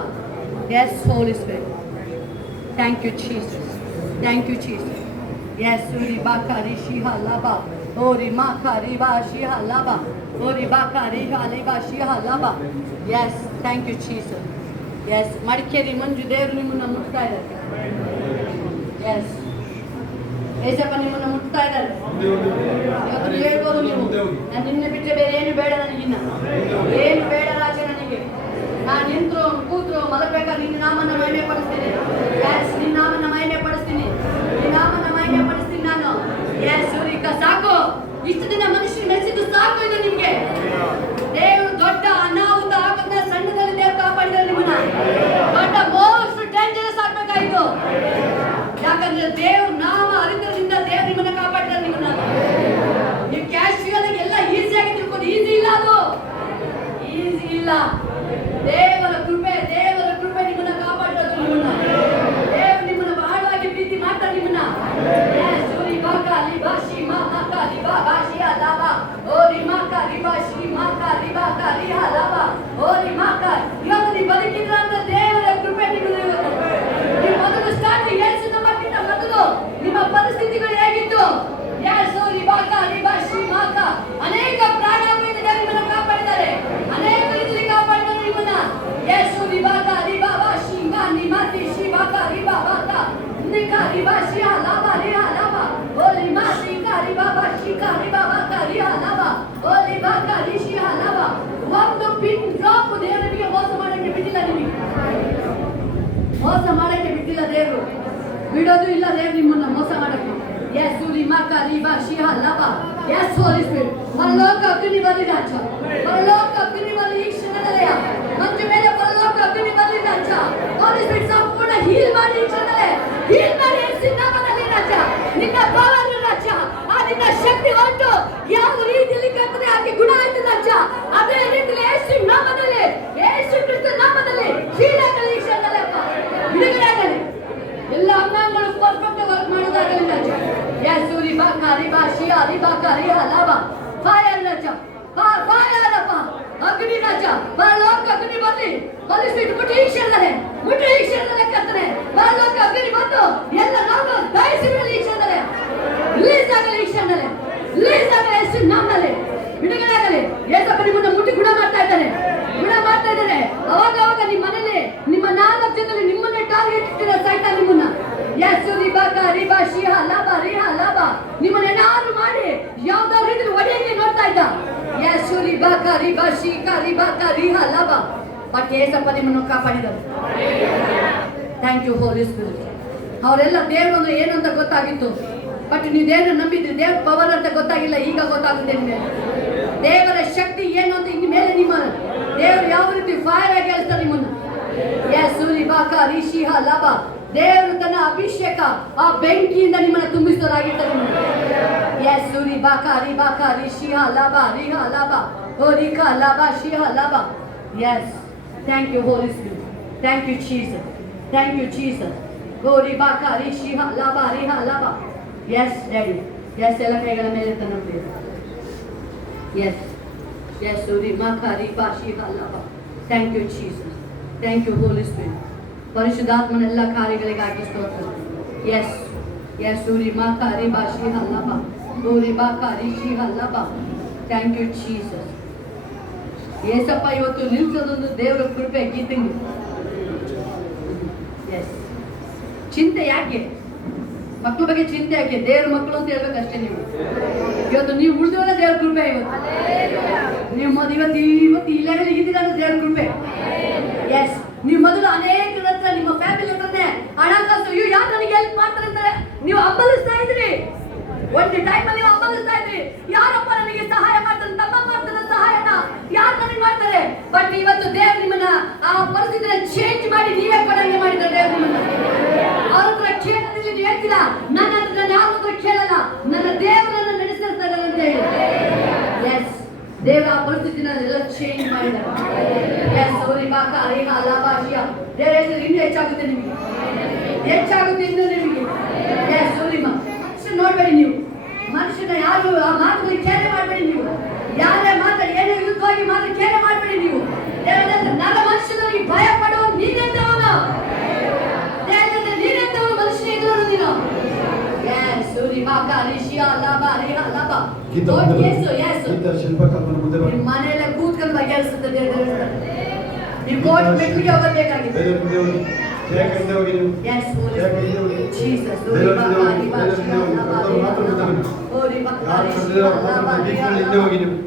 Yes, Holy Spirit. Thank you, Jesus. Thank you, Jesus. Yes, Uri Bakari, Shiha Laba. Uri Makari, Shiha Laba. Uri Bakari, Haliba, Shiha Laba. Yes, thank you, Jesus. Yes, Madikeri ಮಂಜು ದೇವರು ನಿಮ್ಮನ್ನ ಮುಟ್ತಾ ಇದ್ದಾರೆ. ಎಸ್, ಏಸಪ್ಪ ನಿಮ್ಮನ್ನ ಮುಟ್ತಾ ಇದ್ದಾರೆ. ಇವತ್ತು ಹೇಳ್ಬೋದು ನೀವು, ನಾನು ನಿನ್ನೆ ಬಿಟ್ಟರೆ ಬೇರೆ ಏನು ಬೇಡ ನನಗಿನ್ನ, ಏನು ಬೇಡ ರಾಜ ನನಗೆ. ನಾನು ನಿಂತರು ಕೂತರು ಮಲಗಬೇಕಾದ್ರೆ ನಿನ್ನ ನಾಮನ್ನ ಮಹಿಮೆ ಪಡಿಸ್ತೀನಿ. ಎಸ್, ನಿನ್ನ ನಾಮನ್ನ ಮಹಿಮೆ ಪಡಿಸ್ತೀನಿ. ನಿನ್ನ ನಾಮನ್ನ ಮಹಿಮೆ ಪಡಿಸ್ತೀನಿ ನಾನು. ಎಸ್, ಸೂರಿಕ ಸಾಕು. ಇಷ್ಟು ದಿನ ಮನುಷ್ಯರು ಮೆಚ್ಚಿದ್ದು ಸಾಕು. ಇದು ನಿಮ್ಗೆ ದೇವರು ದೊಡ್ಡ ಅನಾಹುತ ಆಗದ ಸಣ್ಣದಲ್ಲಿ ದೇವರು ಕಾಪಾಡಿದ್ರೆ ನಿಮ್ಮನ್ನ ದೊಡ್ಡ ಮೋಸ್ಟ್ ಡೇಂಜರಸ್ ಆಗ್ಬೇಕಾಯ್ತು. ಯಾಕಂದ್ರೆ ದೇವ್ರ ನಾಮ ಅರಿತರಿಂದ ದೇವ್ರು ನಿಮ್ಮನ್ನ ಕಾಪಾಡಿದ್ರೆ ನಿಮ್ಮನ್ನ. ನೀವು ಕ್ಯಾಶುಯಲ್ ಆಗಿ ಎಲ್ಲ ಈಸಿಯಾಗಿ ತಿಳ್ಕೊಂಡು ಈಸಿ ಇಲ್ಲ, ಅದು ಈಸಿ ಇಲ್ಲ. ದೇವರ ಕೃಪೆ ನಿಮ್ಮನ್ನ ಕಾಪಾಡಿರೋದು. ನಿಮ್ಮನ್ನ ದೇವ್ರು ನಿಮ್ಮನ್ನ ಬಹಳವಾಗಿ ಪ್ರೀತಿ ಮಾಡ್ತಾರೆ ನಿಮ್ಮನ್ನ. ಸೂರಿ ಬಾಕಾ ಲಿಬಾಶಿ ಮಾತಾ ಲಿಬಾಶಿ ಅಲಾಬಾ ಓರಿ ಮಾಕಾ ಲಿಬಾಶಿ ಮಾಕಾ ಲಿಬಾಕಾ ಲಿಹಾಲಾಬಾ ಓರಿ ಮಾಕಾ. ಇವತ್ತು ನೀವು ಬದುಕಿದ್ರ ಅಂತ ದೇವರ ಕೃಪೆ ನಿಮ್ಮದು. ನೀವು ಮೊದಲು ಸ್ಟಾರ್ಟಿಂಗ್ ಯೇಸುವಿನ ಮಕ್ಕಿಂತ ಮೊದಲು ನಿಮ್ಮ ಪರಿಸ್ಥಿತಿಗಳು ಹೇಗಿತ್ತು? ಸೂರಿ ಬಾಕಾ ಲಿಬಾಶಿ ಮಾಕಾ. ಅನೇಕ ಪ್ರಾಣಾಪಾಯದಿಂದ ನಿಮ್ಮನ್ನ ಕಾಪಾಡಿದ್ದಾರೆ, ಅನೇಕ ರೀತಿಯಲ್ಲಿ ಕಾಪಾಡಿದ್ದಾರೆ ನಿಮ್ಮನ್ನ. ಸೂರಿ ಬಾಕಾ ಲಿಬಾಶಿ ಮಾನಿ ಮಾತಿ ಶಿ ಬಾಕಾ ಲಿಬಾಕಾ ನಿಕಾ ಲಿಬಾಶಿ ಅಲಾಬಾ ಲಿಹಾಲಾಬಾ ಓಲಿ ಮಾತಿ ಕಾರಿ ಬಾಬಾ ಶಿಕಾರಿ ಬಾಬಾ ಕಾರಿ ಅಲಾಬಾ ಓಲಿ ಬಾಕಾ ಲಿಶಿ ಅಲಾಬಾ. ಒಂದು ಪಿನ್ ಡ್ರಾಪ್ ದೇವರಿಗೆ ಮೋಸ ಮಾಡಕ್ಕೆ ಬಿಟ್ಟಿಲ್ಲ. ನಿಮಗೆ ಮೋಸ ಮಾಡಕ್ಕೆ ಬಿಟ್ಟಿಲ್ಲ ದೇವರು, ಬಿಡೋದು ಇಲ್ಲ ದೇವರು ನಿಮ್ಮನ್ನ ಮೋಸ ಮಾಡಕ್ಕೆ. ಎಸ್, ಉಲಿ ಮಾಕಾ ಲಿಬಾಶಿ ಅಲಾಬಾ. ಎಸ್, ಹೋಲಿ ಸ್ಪಿರಿಟ್ ಪರಲೋಕ ಅಗ್ನಿ ಬರಲಿ ರಾಜ. ಪರಲೋಕ ಅಗ್ನಿ ಬರಲಿ ಈ ಕ್ಷಣದಲ್ಲೇ. ಮಂಜು ಮೇಲೆ ಪರಲೋಕ ಅಗ್ನಿ ಬರಲಿ ರಾಜ. ಹೋಲಿ ಸ್ಪಿರಿಟ್ ಸಂಪೂರ್ಣ ಹೀಲ್ ಮಾಡಿ ಈ ಕ್ಷಣದಲ್ಲೇ. ಹೀಲ್ ಮಾಡಿ ಯೇಸುವಿನ ನಾಮದಲ್ಲಿ ರಾಜ. ನಿನ್ನ ಪವರ್ ರಾಜ, ಆ ನಿನ್ನ ಶಕ್ತಿ ಹೊರಟು ಯಾವ ರೀತಿಯಲ್ಲಿ ಕರ್ತನೆ ಆಗಿ ಗುಣ ಆಯ್ತು ರಾಜ. ಅದೇ ರೀತಿಯಲ್ಲಿ ಯೇಸುವಿನ ನಾಮದಲ್ಲಿ, ಯೇಸು ಕ್ರಿಸ್ತನ ನಾಮದಲ್ಲಿ ಹೀಲ್ ಆಗಲಿ ಈ ಕ್ಷಣದಲ್ಲೇ. ಬಿಡುಗಡೆ ಆಗಲಿ. ಎಲ್ಲ ಅಂಗಾಂಗಗಳು ಪರ್ಫೆಕ್ಟ್ ವರ್ಕ್ ಮಾಡೋದಾಗಲಿ ರಾಜ. ಯೇಸುರಿ ಬಾಕಾ ರಿಬಾಶಿ ಅಲಿಬಾಕಾ ರಿಹಾಲಾಬಾ. ಫೈರ್ ರಾಜ, ಫೈರ್ ಅಪ್ಪ, ಅಗ್ನಿ ರಾಜ. ಪರಲೋಕ ಅಗ್ನಿ ಬರಲಿ. ಹೋಲಿಸ್ಬಿಟ್ಟು ಮುಟ್ಟಿ ಈ ಕ್ಷಣದಲ್ಲೇ ಕರ್ತನೆ. ಪರಲೋಕ ಅಗ್ನಿ ಬಂದು ಎಲ್ಲ ನಾವು ದಯಿಸಿ ಬಿಡಲಿ ಈ ಕ್ಷಣದಲ್ಲೇ. ರಿಲೀಸ್ ಆಗಲಿ ಈ ಕ್ಷಣದಲ್ಲೇ. ರಿಲೀಸ್ ಆಗಲಿ ಯೇಸು ನಾಮದಲ್ಲಿ. ಬಿಡುಗಡೆ ಆಗಲಿ. ಯೇಸಪ್ಪ ನಿಮ್ಮನ್ನ ಮುಟ್ಟಿ ಗುಣ ಮಾಡ್ತಾ ಇದ್ದಾನೆ. ಅವಾಗ ನಿಮ್ಮ ಮನೇಲಿ ನಿಮ್ಮ 4 ಜನರಲ್ಲಿ ನಿಮ್ಮನ್ನೇ ಟಾರ್ಗೆಟ್ ಇಟ್ಟಿರೋ ಸೈತಾನ ನಿಮ್ಮನ್ನ. ಯೇಸುರಿ ಬಾಕಾ ರಿಬಾಶಿ ಅಲಾಬಾ ರಿಹಾಲಾಬಾ. ನಿಮ್ಮನ್ನೇನಾದ್ರು ಮಾಡಿ ಯಾವ್ದೋ ರೀತಿಯಲ್ಲಿ ಒಡೆಯಕ್ಕೆ ನೋಡ್ತಾ ಇದ್ದ. ಯೇಸುರಿ ಬಾಕಾ ರಿಬಾಶಿ ಬಾಕಾ ರಿಹಾಲಾಬಾ. ಬಟ್ ಯೇಸಪ್ಪ ನಿಮ್ಮನ್ನು ಕಾಪಾಡಿದರು. Thank you Holi Spirit. ಅವರೆಲ್ಲ ದೇವರು ಅಂದ್ರೆ ಏನು ಅಂತ ಗೊತ್ತಾಗಿತ್ತು, ಬಟ್ ನೀವು ದೇವರು ನಂಬಿದ್ರಿ. ದೇವ್ರ ಪವರ್ ಅಂತ ಗೊತ್ತಾಗಿಲ್ಲ, ಈಗ ಗೊತ್ತಾಗುತ್ತೆ ನಿಮಗೆ. ದೇವರ ಶಕ್ತಿ ಏನು ಅಂತ ಇನ್ನು ಮೇಲೆ ನಿಮ್ಮ ದೇವರು ಯಾವ ರೀತಿ ಫೈರ್ ಆಗಿ ಹೇಳ್ತಾರೆ ನಿಮ್ಮನ್ನು. ಯೇಸುರಿ ಬಾಕಾ ರಿಶಿ ಅಲಾಬಾ. ದೇವರು ತನ್ನ ಅಭಿಷೇಕ ಆ ಬೆಂಕಿಯಿಂದ ನಿಮ್ಮನ್ನ ತುಂಬಿಸೋರಾಗಿರ್ತಾರೆ. ಯೇಸುರಿ ಬಾಕಾ ರಿಶಿ ಅಲಾಬಾ ರಿಹಾಲಾಬಾ ಓರಿಕಾ ಅಲಾಬಾ ಶಿ ಅಲಾಬಾ. Yes, thank you Holi Spirit. Thank you Jesus. Thank you Jesus. ಗೋರಿ ಬಾಕಾ ರಿಶಿ ಅಲಾಬಾ ರಿಹಾಲಾಬಾ. Yes daddy. ಎಸ್, ಎಲ್ಲ ಕೈಗಳ ಮೇಲೆ ತನ್ನೋದು. ಎಸ್, ಎಸ್, ಸೂರಿ ಮಾಕಾರಿ ಬಾಶಿ ಅಲಾಬಾ. Thank you Jesus. Thank you Holi Spirit. ಪರಿಶುದ್ಧಾತ್ಮನ ಎಲ್ಲ ಕಾರ್ಯಗಳಿಗಾಗಿ ಸ್ತೋತ್ರ. Yes, Yes, Uri Makari Bashi Halaba. Uri Bakari Shi Halaba. Thank you, Jesus. Yesappa ಇವತ್ತು ನಿಲ್ಸೋದೊಂದು ದೇವರ ಕೃಪೆ ಗೀತಂಗೆ. ಎಸ್, ಚಿಂತೆ ಯಾಕೆ? ಮಕ್ಕಳ ಬಗ್ಗೆ ಚಿಂತೆ ಯಾಕೆ? ದೇವ್ರ ಮಕ್ಕಳು ಅಂತ ಹೇಳ್ಬೇಕಷ್ಟೇ ನೀವು. ಇವತ್ತು ನೀವು ಉಳಿದವಲ್ಲ ದೇವ್ರ ಕೃಪೆ. ಇವತ್ತು ನೀವು ಇವತ್ತು ಈ ಲೆವೆಲ್ ಇದ್ದೀರ ದೇವ್ರ ಕೃಪೆ. ಎಸ್, ನೀವು ಮೊದಲು ಅನೇಕರ ಹತ್ರ ನಿಮ್ಮ ಫ್ಯಾಮಿಲಿ ಹತ್ರನೇ ಹಣಕಾಸು ಅಯ್ಯೋ ಯಾರು ನನಗೆ ಹೆಲ್ಪ್ ಮಾಡ್ತಾರೆ ಅಂತಾರೆ ನೀವು ಹಂಬಲಿಸ್ತಾ ಇದ್ರಿ. ಒಂದು ಟೈಮಲ್ಲಿ ನೀವು ಹಂಬಲಿಸ್ತಾ ಇದ್ರಿ, ಯಾರಪ್ಪ ನನಗೆ ಸಹಾಯ ಮಾಡ್ತಾರೆ, ತಮ್ಮ ಮಾಡ್ತಾರೆ ಸಹಾಯನ ಯಾರು ನನಗೆ ಮಾಡ್ತಾರೆ. ಬಟ್ ಇವತ್ತು ದೇವ್ರು ನಿಮ್ಮನ್ನ ಆ ಪರಿಸ್ಥಿತಿನ ಚೇಂಜ್ ಮಾಡಿ ನೀವೇ ಕೊಡಂಗೆ ಮಾಡಿದ್ದಾರೆ. ದೇವ್ರು ನಿಮ್ಮನ್ನ ಅವ್ರ ಹತ್ರ ಕೇಳೋದಿಲ್ಲ, ನೀವು ಹೇಳ್ತಿಲ್ಲ ನನ್ನ ಹತ್ರ ನಾನು ಯಾರ ಹತ್ರ ಕೇಳಲ್ಲ, ನನ್ನ ದೇವರನ್ನ ನಡೆಸ್ತಿರ್ತಾರೆ ಅಂತ ಹೇಳಿ. ಎಸ್, ದೇವರ ಆ ಪರಿಸ್ಥಿತಿನ ಎಲ್ಲ ಚೇಂಜ್ ಮಾಡಿದ್ದಾರೆ. ಎಸ್, ಅವ್ರಿಗೆ ಅರೇಹ ಅಲಾಭಾಷಿಯ ದೇವರ ಹೆಸರು ಇನ್ನೂ ಹೆಚ್ಚಾಗುತ್ತೆ ನಿಮಗೆ, ಹೆಚ್ಚಾಗುತ್ತೆ ಇನ್ನೂ ನಿಮಗೆ. ಎಸ್, ಸೂರಿಮ ಮನುಷ್ಯ ನೋಡ್ಬೇಡಿ ನೀವು, ಮನುಷ್ಯನ ಯಾರು ಆ ಮಾತುಗಳಿಗೆ ಕೇರೆ ಮಾಡಬೇಡಿ ನೀವು. ಯಾರೇ ಮಾತಾಡಿ ಏನೇ ವಿರುದ್ಧವಾಗಿ ಮಾತ್ರ ಕೇರೆ ಮಾಡಬೇಡಿ ನೀವು. ನನ್ನ ಮನುಷ್ಯನಿಗೆ ಭಯ ಪಡುವ ನೀನೆಂತವನು, ನೀನೆಂತವನು ಮನುಷ್ಯನ ಎದುರು ನೀನು. ಮನೆಯಲ್ಲ ಕೂತ್ಕೊಂಡು ಬಗೆಹರಿಸುತ್ತೆ. ನೀವು ಕೋರ್ಟ್ ಮೆಟ್ಟಿಗೆ ಹೋಗಬೇಕಾಗಿದೆ.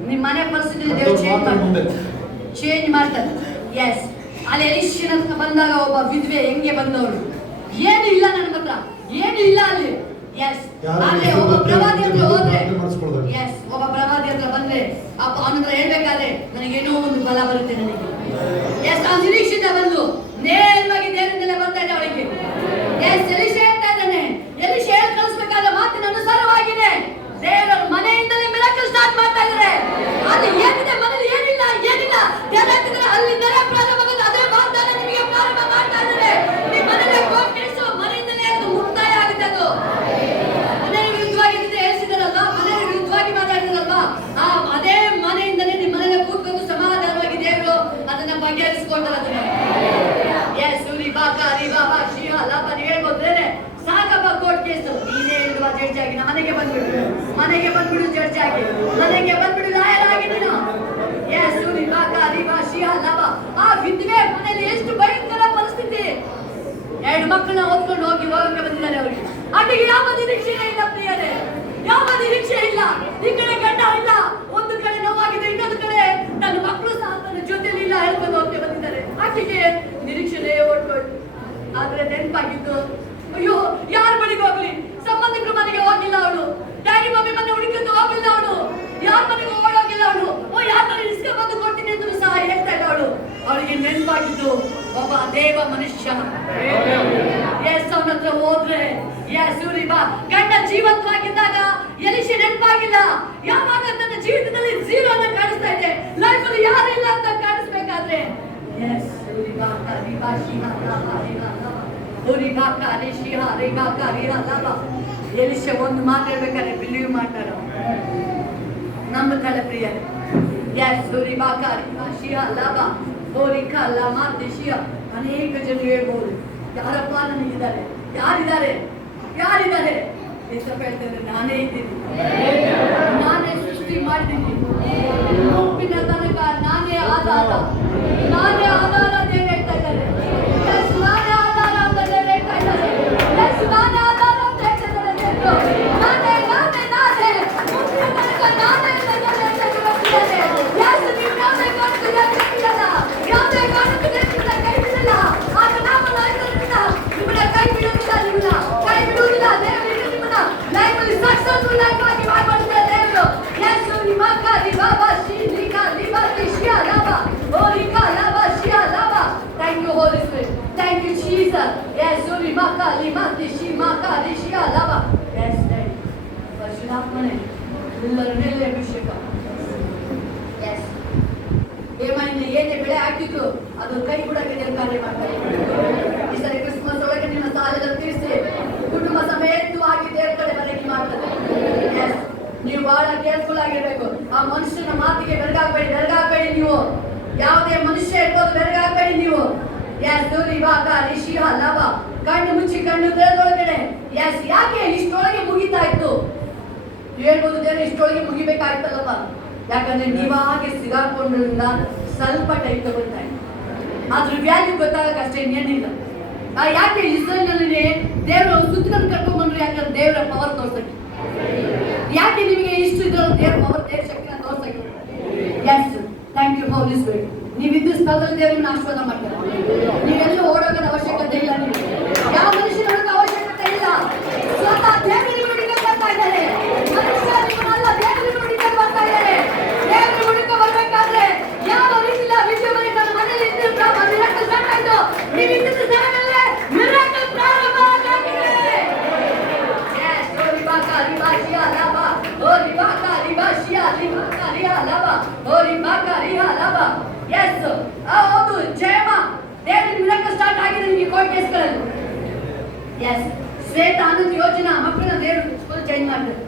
ನಿಮ್ಮ ಮನೆ ಪರಿಸ್ಥಿತಿ ಚೇಂಜ್ ಮಾಡ್ತಾರೆ. ಎಸ್, ಅಲ್ಲಿ ಎಲಿಷನ ಹತ್ರ ಬಂದಾಗ ಒಬ್ಬ ವಿಧವೆ ಹೆಂಗೆ ಬಂದವಳು, ಏನು ಇಲ್ಲ ನನ್ನ ಹತ್ರ, ಏನು ಇಲ್ಲ ಅಲ್ಲಿ. ಎಸ್, ಆದ್ರೆ ಒಬ್ಬ ಪ್ರವಾದಿ ಹತ್ರ ಹೋದ್ರೆ, ಎಸ್, ಒಬ್ಬ ಪ್ರವಾದಿ ಹತ್ರ ಬಂದ್ರೆ ಅಪ್ಪ ಅವನ ಹತ್ರ ಹೇಳ್ಬೇಕಾದ್ರೆ ನನಗೇನೋ ಒಂದು ಬಲ ಬರುತ್ತೆ ನನಗೆ. ಎಸ್, ಆ ನಿರೀಕ್ಷೆಯಿಂದ ಬಂದು ನೇರವಾಗಿ ದೇವರಿಂದಲೇ ಬರ್ತಾ ಇದೆ ಅವಳಿಗೆ. ಎಸ್, ಎಲಿಷ ಹೇಳ್ತಾ ಇದ್ದಾನೆ, ಎಲಿಷ ಹೇಳಿ ಕಳಿಸ್ಬೇಕಾದ ಮಾತಿನ ಅನುಸಾರವಾಗಿದೆ ದೇವರ ಮನೆಯಿಂದಲೇ ಮಿರಾಕಲ್ ಸ್ಟಾರ್ಟ್ ಮಾಡ್ತಾ ಇದ್ದಾರೆ. ಅಲ್ಲಿ ಏನಿದೆ ಮನೇಲಿ ಏನಿಲ್ಲ ಏನಿಲ್ಲ ದೇವರ ಅಲ್ಲಿ ನೆರೆ ಪ್ರಾರಂಭ ಆಗುತ್ತೆ. ಅದೇ ವಾಗ್ದಾನ ನಿಮಗೆ ಪ್ರಾರಂಭ ಮಾಡ್ತಾ ಇದ್ದಾರೆ. ನಿಮ್ಮ ಮನೆಯಲ್ಲಿ ಕೋರ್ಟ್ ಕೇಸು ಮನೆಯಿಂದಲೇ ಅದು ಮುಕ್ತಾಯ ಆಗುತ್ತೆ. ಅದು ಮನೆಯ ವಿರುದ್ಧವಾಗಿ ಹೇಳ್ಸಿದಾರಲ್ವ, ಮನೆಯ ವಿರುದ್ಧವಾಗಿ ಮಾತಾಡಿದಾರಲ್ವಾ, ಆ ಅದೇ ಮನೆಯಿಂದಲೇ ನಿಮ್ಮ ಮನೆಯಲ್ಲಿ ಕೂತ್ಕೊಂಡು ಸಮಾಧಾನವಾಗಿ ದೇವರು ಅದನ್ನ ಬಗೆಹರಿಸಿಕೊಳ್ತಾರೆ. ಅದನ್ನ ಎಸ್, ಸೂರಿ ಬಾಕಾ ಬಾಬಾ ಶ್ರೀ ಲಾಭ ನೀವು ಹೇಳ್ಬೋದ್ರೇನೆ ಸಾಕಪ್ಪ ಕೋರ್ಟ್ ಕೇಸು, ನೀನೇ ಹೇಳುವ ಜಡ್ಜ್ ಆಗಿ ನಮ್ಮ ಮನೆಗೆ ಬಂದ್ಬಿಡು, ಮನೆಗೆ ಬಂದ್ಬಿಡು ಜಡ್ಜ್ ಆಗಿ, ಮನೆಗೆ ಬಂದ್ಬಿಡು ಲಾಯರ್ ಆಗಿ ನೀನು. ಎಸ್, ಸೂರಿ ಬಾಕಾ ಶ್ರೀ ಲಾಭ ಆ ವಿಧವೆ ಮನೆಯಲ್ಲಿ ಎಷ್ಟು ಭಯಂಕರ ಪರಿಸ್ಥಿತಿ. 2 ಮಕ್ಕಳನ್ನ ಓದ್ಕೊಂಡು ಹೋಗಕ್ಕೆ ಬಂದಿದ್ದಾರೆ ಅವರಿಗೆ. ಆಕೆಗೆ ಯಾವ ನಿರೀಕ್ಷೆ ಇಲ್ಲ ಪ್ರಿಯರೇ, ಯಾವ ನಿರೀಕ್ಷೆ ಇಲ್ಲ. ಈ ಕಡೆ ಗಂಡ ಇಲ್ಲ, ಒಂದು ಕಡೆ ನೋವಾಗಿದೆ, ಇನ್ನೊಂದು ಕಡೆ ನನ್ನ ಮಕ್ಕಳು ಸಹ ನನ್ನ ಜೊತೆಲಿ ಇಲ್ಲ, ಹೇಳ್ಕೊಂಡು ಹೋಗಕ್ಕೆ ಬಂದಿದ್ದಾರೆ. ಆಕೆಗೆ ನಿರೀಕ್ಷೆನೇ ಹೊರಟೋಯ್ತು. ಆದ್ರೆ ನೆನಪಾಗಿದ್ದು ಅಯ್ಯೋ ಯಾರ ಬಳಿಗೆ ಹೋಗ್ಲಿ, ಸಂಬಂಧಿಕರ ಮನೆಗೆ ಹೋಗಿಲ್ಲ ಅವಳು, ಡ್ಯಾಡಿ ಮಮ್ಮಿ ಮನೆ ಹುಡುಕೊಂಡು ಹೋಗಿಲ್ಲ ಅವಳು, ಯಾರ ಮನೆಗೆ ಹೋಗಿಲ್ಲ ಅವಳು, ಯಾರ ಮನೆ ಇಸ್ಕೊಂಡು ಬಂದು ಕೊಡ್ತೀನಿ ಅಂತ ಸಹ ಹೇಳ್ತಾ ಇಲ್ಲ ಅವಳು. ಅವಳಿಗೆ ನೆನಪಾಗಿದ್ದು ಒಬ್ಬ ದೇವ ಮನುಷ್ಯ. ಎಸ್, ಅವನ ಹತ್ರ ಹೋದ್ರೆ ಎಸ್, ಸೂರಿ ಬಾ ಗಂಡ ಜೀವಂತವಾಗಿದ್ದಾಗ ಎಲಿಷ ನೆನಪಾಗಿಲ್ಲ. ಯಾವಾಗ ನನ್ನ ಜೀವಿತದಲ್ಲಿ ಝೀರೋ ಅಂತ ಕಾಣಿಸ್ತಾ ಇದೆ, ಲೈಫ್ ಅಲ್ಲಿ ಯಾರು ಇಲ್ಲ ಅಂತ ಕಾಣಿಸ್ಬೇಕಾದ್ರೆ ಎಸ್, ಸೂರಿ ಬಾ ಕರಿಬಾ ಶಿಹ ಎಲಿಷ ಒಂದು ಮಾತಾಡ್ಬೇಕಾದ್ರೆ ಬಿಲೀವ್ ಮಾಡ್ತಾರೋ ನಂಬುತ್ತಾಳೆ ಪ್ರಿಯರೇ. ಎಸ್, ಸೂರಿ ಬಾಕಾರಿ ಶಿಹ ಲಾಭ ಹೋರಿ ಕಲ್ಲ ಮಾತೆ ಶಿಹ. ಅನೇಕ ಜನ ಹೇಳ್ಬೋದು ಯಾರಪ್ಪ ನನಗಿದ್ದಾರೆ, ಯಾರಿದ್ದಾರೆ ಯಾರಿದ್ದಾರೆ ಅಂತ ಹೇಳ್ತಾರೆ. ನಾನೇ ಇದ್ದೀನಿ, ನಾನೇ ಸೃಷ್ಟಿ ಮಾಡಿದ್ದೀನಿ, ಉಪ್ಪಿನ ತನಕ ನಾನೇ ಆಧಾರ, ನಾನೇ ಆಧಾರ ಅಂತ ಹೇಳ್ತಾ ಇದ್ದಾರೆ. ನಾನೇ ಆಧಾರ ಅಂತ ಹೇಳ್ತಾ ಇದ್ದಾರೆ. ನಾನೇ ಆಧಾರ ಅಂತ ಹೇಳ್ತಾ ಇದ್ದಾರೆ. ನಾನೇ ನಾನೇ ನಾನೇ ಉಪ್ಪಿನ ತನಕ ನಾನೇ Thank you, Jesus. Yes, Suri Maka Limati Shi Maka Rishia Lava. Yes, Daddy. Parshudhatmane ಎಲ್ಲರ ಮೇಲೆ ಅಭಿಷೇಕ. Yes. ಏమైంది ಏನೇ ಬೆಳೆ ಹಾಕಿದ್ರು ಅದು ಕೈ ಬಿಡಕ್ಕೆ ದೇವರು ಕಾರ್ಯ ಮಾಡ್ತಾರೆ. ಈ ಸರಿ ಕ್ರಿಸ್ಮಸ್ ಒಳಗೆ ನಿಮ್ಮ ಸಾಲಗಳನ್ನು ತೀರಿಸಿ ಕುಟುಂಬ ಸಮೇತವಾಗಿ ದೇವರ ಕಡೆ ಬರಕ್ಕೆ ಮಾಡ್ತಾರೆ. Yes. ನೀವು ಬಹಳ ಕೇರ್ಫುಲ್ ಆಗಿರ್ಬೇಕು. ಆ ಮನುಷ್ಯನ ಮಾತಿಗೆ ಬೆರಗಾಗಬೇಡಿ ನೀವು. ಯಾವುದೇ ಮನುಷ್ಯ ಇರ್ಬೋದು, ಬೆರಗಾಗಬೇಡಿ ನೀವು. ಎಸ್, ಇವಾಗ ರಿಷಿಯ ಲಾಭ ಕಣ್ಣು ಮುಚ್ಚಿ ಕಣ್ಣು ತೆರೆದೊಳಗಡೆ. ಎಸ್, ಯಾಕೆ ಇಷ್ಟು ಹೇಳ್ಬೋದು ದೇವ್ರೆ ಇಷ್ಟೊಳಗೆ ಮುಗಿಬೇಕಾಯ್ತಲ್ಲಪ್ಪ, ಯಾಕಂದ್ರೆ ನೀವಾಗೆ ಸಿಗಾಕೊಂಡ್ರಿಂದ ಸ್ವಲ್ಪ ಟೈಮ್ ತಗೊಳ್ತಾ ಇದೆ. ಅದ್ರ ವ್ಯಾಲ್ಯೂ ಗೊತ್ತಾಗಕ್ಕಷ್ಟೇ, ಇನ್ನೇನಿಲ್ಲ. ಯಾಕೆ ಇಸ್ರೇಲ್ನಲ್ಲಿ ದೇವರು ಸುತ್ತಕೊಂಡು ಕರ್ಕೊಂಡ್ಬಂದ್ರು? ಯಾಕಂದ್ರೆ ದೇವರ ಪವರ್ ತೋರ್ಸಕ್ಕೆ. ಯಾಕೆ ನಿಮಗೆ ಇಷ್ಟು ಇದ್ರಲ್ಲಿ ದೇವ್ರ ಪವರ್, ದೇವ್ರ ಶಕ್ತಿನ ತೋರ್ಸಕ್ಕೆ? Yes, thank you Holi Spirit. ನೀವಿದ್ದು ಸ್ಥಳದಲ್ಲಿ ದೇವರನ್ನ ಆಶೀರ್ವಾದ ಮಾಡ್ತಾರೆ. ನೀವೆಲ್ಲೂ ಓಡೋಗೋದ ಅವಶ್ಯಕತೆ ಇಲ್ಲ. ನಿಮಗೆ ಯಾವ ಮನುಷ್ಯನ ಅವಶ್ಯಕತೆ ಇಲ್ಲ. ಸ್ವತಃ ದೇವರು ಹುಡುಕ ಬರ್ತಾ ಇದ್ದಾರೆ. ಮನುಷ್ಯ ನಿಮ್ಮನ್ನೆಲ್ಲ ದೇವರು ಹುಡುಕ ಬರ್ತಾ ಇದ್ದಾರೆ. ದೇವರು ಹುಡುಕ ಬರ್ಬೇಕಾದ್ರೆ ಯಾವ ರೀತಿಯ ವಿಷಯವಾಗಿ ನನ್ನ ಮನೆಯಲ್ಲಿ ಇದ್ದು ಮಿರಾಕಲ್ ಸ್ಟಾರ್ಟ್ ಆಯ್ತು. ನೀವು ಇದ್ದಿದ್ದು ಸ್ಥಳದಲ್ಲೇ ಮಿರಾಕಲ್ ಪ್ರಾರಂಭ ಆಗಿದೆ. ಎಸ್, ಓ ರಿಬಾಕಾ ರಿಬಾಶಿಯಾ ಲಾಬಾ, ಓ ರಿಬಾಕಾ ರಿಬಾಶಿಯಾ ರಿಬಾಕಾ ರಿಯಾ ಲಾಬಾ, ಓ ರಿಬಾಕಾ ರಿಯಾ ಲಾಬಾ. ಎಸ್, ಹೌದು ಜಯಮ್ಮ, ದೇವರ ಮಿರಾಕಲ್ ಸ್ಟಾರ್ಟ್ ಆಗಿದೆ ನಿಮಗೆ ಕೋರ್ಟ್ ಕೇಸ್ಗಳಲ್ಲಿ. ಎಸ್, ಶ್ವೇತ ಆನಂದ್ ಯೋಜನಾ ಮಕ್ಕಳನ್ನ ದೇವರು ಸ್ಕೂಲ್ ಚೇಂಜ್ ಮಾಡ್ತಾರೆ.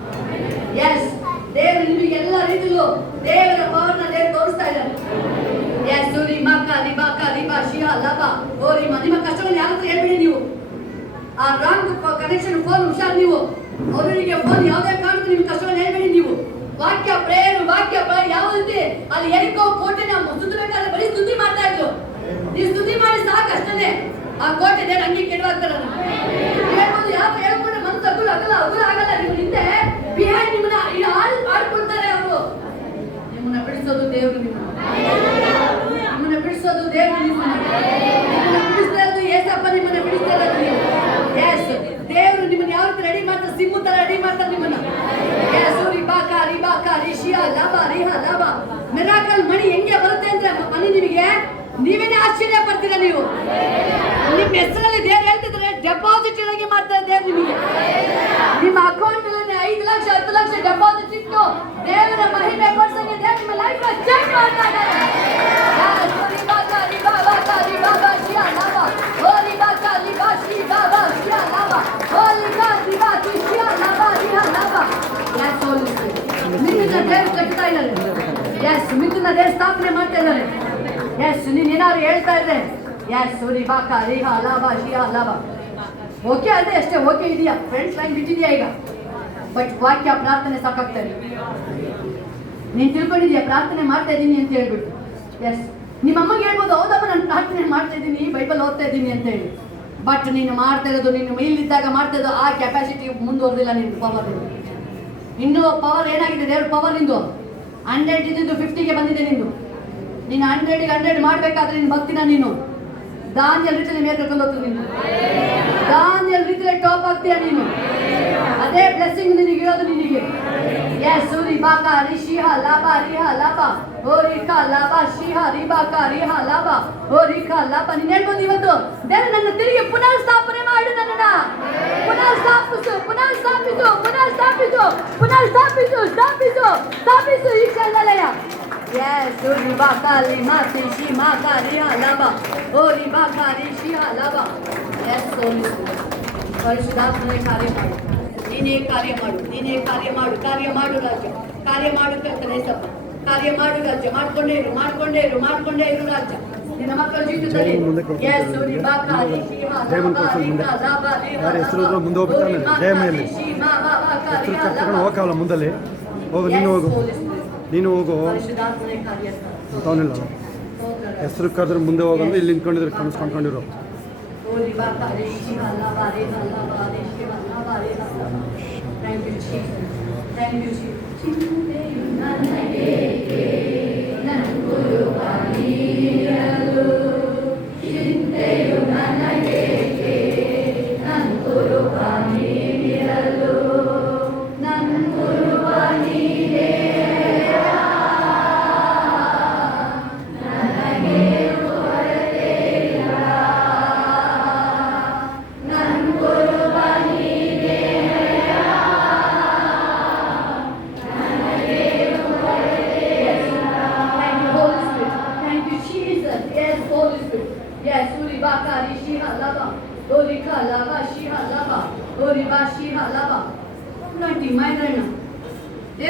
ಎಸ್, ದೇವರು ನಿಮಗೆ ಎಲ್ಲ ರೀತಿಯಲ್ಲೂ ದೇವರ ಪವರ್ನ ದೇವರು ತೋರಿಸ್ತಾ ಇದ್ದಾರೆ. ಎಸ್, ರಿಬಾಕಾ ರಿಬಾಶಿಯಾ ಲಾಬಾ, ಓ ರಿಮಾ. ನಿಮ್ಮ ಕಷ್ಟವನ್ನು ಯಾರ ಹತ್ರ ಹೇಳ್ಬಿಡಿ ನೀವು. ಆ ರಾಂಗ್ ಕನೆಕ್ಷನ್ ಫೋನ್ ಹುಷಾರ್ ನೀವು. ಅವರಿಗೆ ಫೋನ್ ಯಾವುದೇ ಕಾರಣಕ್ಕೂ ನಿಮ್ಮ ಕಷ್ಟವನ್ನು ಹೇಳ್ಬೇಡಿ ನೀವು. ವಾಕ್ಯ ಪ್ರೇಯರ್ ಯಾವ ರೀತಿ ಅಲ್ಲಿ ಎರಿಕೋ ಕೋಟೆನ ಸುತ್ತಬೇಕಾದ್ರೆ ಬರೀ ಸ್ತುತಿ ಮಾಡ್ತಾ ಇದ್ರು. ನೀವು ಸ್ತುತಿ ಮಾಡಿ ಸಾಕಷ್ಟೇ ಆ ಕೋಟೆ ದೇವ್ರ ಹಂಗೆ ಕೆಡವಾಗ್ತಾರೆ. ಹೇಳ್ಬೋದು ಯಾರು ಹೇಳ್ಕೊಂಡ್ರೆ ಮನಸ್ಸು ಅಗುಲ ಆಗಲ್ಲ. ನೀವು ಹಿಂದೆ ಬಿಹೈಂಡ್ ನಿಮ್ಮನ್ನ ಆಡ್ಕೊಳ್ತಾರೆ ಅವರು. ನಿಮ್ಮನ್ನ ಬಿಡಿಸೋದು ದೇವ್ರು, ನಿಮ್ಮನ್ನ ಬಿಡಿಸೋದು ದೇವ್ರು, ನಿಮ್ಮನ್ನ ಬಿಡಿಸ್ತಾ ಇರೋದು ಏಸಪ್ಪ, ನಿಮ್ಮನ್ನ ಬಿಡಿಸ್ತಾ ಇರೋದು ನೀವು. ಎಸ್, ದೇವ್ರು ನಿಮ್ಮನ್ನ ಯಾವ ರೀತಿ ರೆಡಿ ಮಾಡ್ತಾರೆ, ಸಿಮ್ಮು ತರ ರೆಡಿ ಮಾಡ್ತಾರೆ ನಿಮ್ಮನ್ನ. ಎಸ್, ರಿಬಾಕಾ ರಿಶಿಯಾ ಲಾಬಾ ರಿಹಾ ಲಾಬಾ. ಮಿರಾಕಲ್ ಮಣಿ ಹೆಂಗೆ ಬರುತ್ತೆ ಅಂದ್ರೆ ಮನಿ ನಿಮಗೆ ನೀವೇನೇ ಆಶ್ಚರ್ಯ ಪಡ್ತೀರಾ. ನೀವು ನಿಮ್ಮ ಹೆಸರಲ್ಲಿ ದೇವ್ರು ಹೇಳ್ತಿದ್ರೆ ಡೆಪಾಸಿಟ್ ಇಳಗೆ ಮಾಡ್ತಾರೆ ದೇವ್ರು ನಿಮಗೆ. ನಿಮ್ಮ ಅಕೌಂಟ್ ಅಲ್ಲಿ 5 ಲಕ್ಷ 10 ಲಕ್ಷ ಡೆಪಾಸಿಟ್ ಇಟ್ಟು ದೇವರ ಮಹಿಮೆ ಪಡಿಸೋಕೆ ದೇವ್ರು ನಿಮ್ಮ ಲೈಫ್ ಚೇಂಜ್ ಮಾಡ್ತಾ ಇದ್ದಾರೆ. ರಿಬಾಕಾ ರಿಬಾಶಿಯಾ ಲಾಬಾ, ಓ ರಿಬಾಕಾ ರಿಬಾಶಿಯಾ ಲಾಬಾ, ಓ ರಿಬಾಶಿಯಾ ಲಾಬಾ ರಿಹಾ ಲಾಬಾ. ಎಸ್, ಹೋಲಿ ಸ್ಪಿರಿಟ್ ಮಿಥುನ ದೇವ್ರು ಕಟ್ತಾ ಇದ್ದಾರೆ. ಎಸ್, ಮಿಥುನ ದೇವ್ರು ಸ್ಥಾಪನೆ ಮಾಡ್ತಾ ಇದ್ದಾರೆ. ಎಸ್, ನೀನು ಏನಾದ್ರು ಹೇಳ್ತಾ ಇದ್ರೆ ಎಸ್, ರಿಬಾಕಾ ರಿಹಾ ಲಾಬಾ ಶಿಯಾ ಲಾಬಾ. ಓಕೆ ಅದೇ ಅಷ್ಟೇ, ಓಕೆ ಇದೆಯಾ, ಫ್ರೆಂಡ್ಸ್ ಲೈನ್ ಬಿಟ್ಟಿದೆಯಾ ಈಗ? ಬಟ್ ವಾಕ್ಯ ಪ್ರಾರ್ಥನೆ ಸಾಕಾಗ್ತಾ ಇದೆ. ನೀನು ತಿಳ್ಕೊಂಡಿದ್ಯಾ ಪ್ರಾರ್ಥನೆ ಮಾಡ್ತಾ ಇದ್ದೀನಿ ಅಂತ ಹೇಳ್ಬಿಟ್ಟು. ಎಸ್, ನಿಮ್ಮ ಅಮ್ಮಗೆ ಹೇಳ್ಬೋದು, ಹೌದಮ್ಮ ನಾನು ಪ್ರಾರ್ಥನೆ ಮಾಡ್ತಾ ಇದ್ದೀನಿ, ಬೈಬಲ್ ಓದ್ತಾ ಇದ್ದೀನಿ ಅಂತ ಹೇಳಿ. ಬಟ್ ನೀನು ಮಾಡ್ತಾ ಇರೋದು, ನೀನು ಮೈಲಿದ್ದಾಗ ಮಾಡ್ತಾ ಇರೋದು ಆ ಕೆಪಾಸಿಟಿ ಮುಂದುವರೆದಿಲ್ಲ. ನಿನ್ನ ಪವರ್ ಇನ್ನು ಪವರ್ ಏನಾಗಿದೆ? ದೇವ್ರ ಪವರ್ ನಿಂದು 100 ಇದ್ದಿದ್ದು 50ಗೆ ಬಂದಿದೆ ನಿಂದು. ನೀನು 100ಗೆ 100 ಮಾಡಬೇಕಾದ್ರೆ ನಿನ್ನ ಭಕ್ತಿನ ನೀನು ದಾನಿಯಲ್ ರೀತಿಯಲ್ಲಿ ಮೇಲೆ ಕರ್ಕೊಂಡು ಹೋಗ್ತೀನಿ. ನೀನು ದಾನಿಯಲ್ ರೀತಿಯಲ್ಲಿ ಟಾಪ್ ಆಗ್ತೀಯ ನೀನು. ಅದೇ ಬ್ಲೆಸ್ಸಿಂಗ್ ನಿನಗೆ ಇರೋದು ನಿನಗೆ. ಎಸ್, ರಿಬಾಕಾ ರಿಶಿಯಾ ಲಾಬಾ ರಿಹಾ ಲಾಬಾ, ಓ ರಿಕಾ ಲಾಬಾ ಶಿಹಾ ರಿಬಾಕಾ ರಿಹಾ ಲಾಬಾ, ಓ ರಿಕಾ ಲಾಬಾ. ನೀನು ಹೇಳ್ಬೋದು ಇವತ್ತು, ದೇವರು ನನ್ನ ತಿರುಗಿ ಪುನಃ ಸ್ಥಾಪನೆ ಮಾಡು, ನನ್ನನ್ನ ಪುನಃ ಸ್ಥಾಪಿಸು ಈ ಕ್ಷಣದಲ್ಲಯ. ಎಸ್, ರಿಬಾಕಾ ಲಿಮಾ ಶಿಮಾ ರಿಹಾ ಲಾಬಾ, ಓ ರಿಬಾಕಾ ರಿಶಿಯಾ ಲಾಬಾ. ಎಸ್, ಪರಿಶುದ್ಧಾತ್ಮನೇ ಕಾರ್ಯ ಮಾಡು, ನೀನೇ ಕಾರ್ಯ ಮಾಡು, ಕಾರ್ಯ ಮಾಡು ರಾಜ್ಯ, ಕಾರ್ಯ ಮಾಡು ಕರ್ತನೇ ಸಪ್ಪ, ಕಾರ್ಯ ಮಾಡು ರಾಜ್ಯ. ಮಾಡ್ಕೊಂಡೇ ಇರು ರಾಜ್ಯ ನಿನ್ನ ಮಕ್ಕಳ ಜೀವಿತದಲ್ಲಿ. ಎಸ್, ರಿಬಾಕಾ ರಿಶಿಯಾ ಲಾಬಾ ರಿಹಾ ಲಾಬಾ, ಮುಂದೆ ಹೋಗ್ಬೇಕಾದ್ರೆ ಜಯಮಯಲ್ಲಿ ಹೋಗಲ್ಲ ಮುಂದಲ್ಲಿ ಹೋಗು. ನೀನು ಹೋಗು ತಾವನಿಲ್ಲ ಹೆಸರು ಕರೆದ್ರೆ ಮುಂದೆ ಹೋಗಂದ್ರೆ ಇಲ್ಲಿ ನಿಂತ್ಕೊಂಡಿದ್ರೆ ಕನಸು ಕಂಡ್ಕೊಂಡಿರೋ.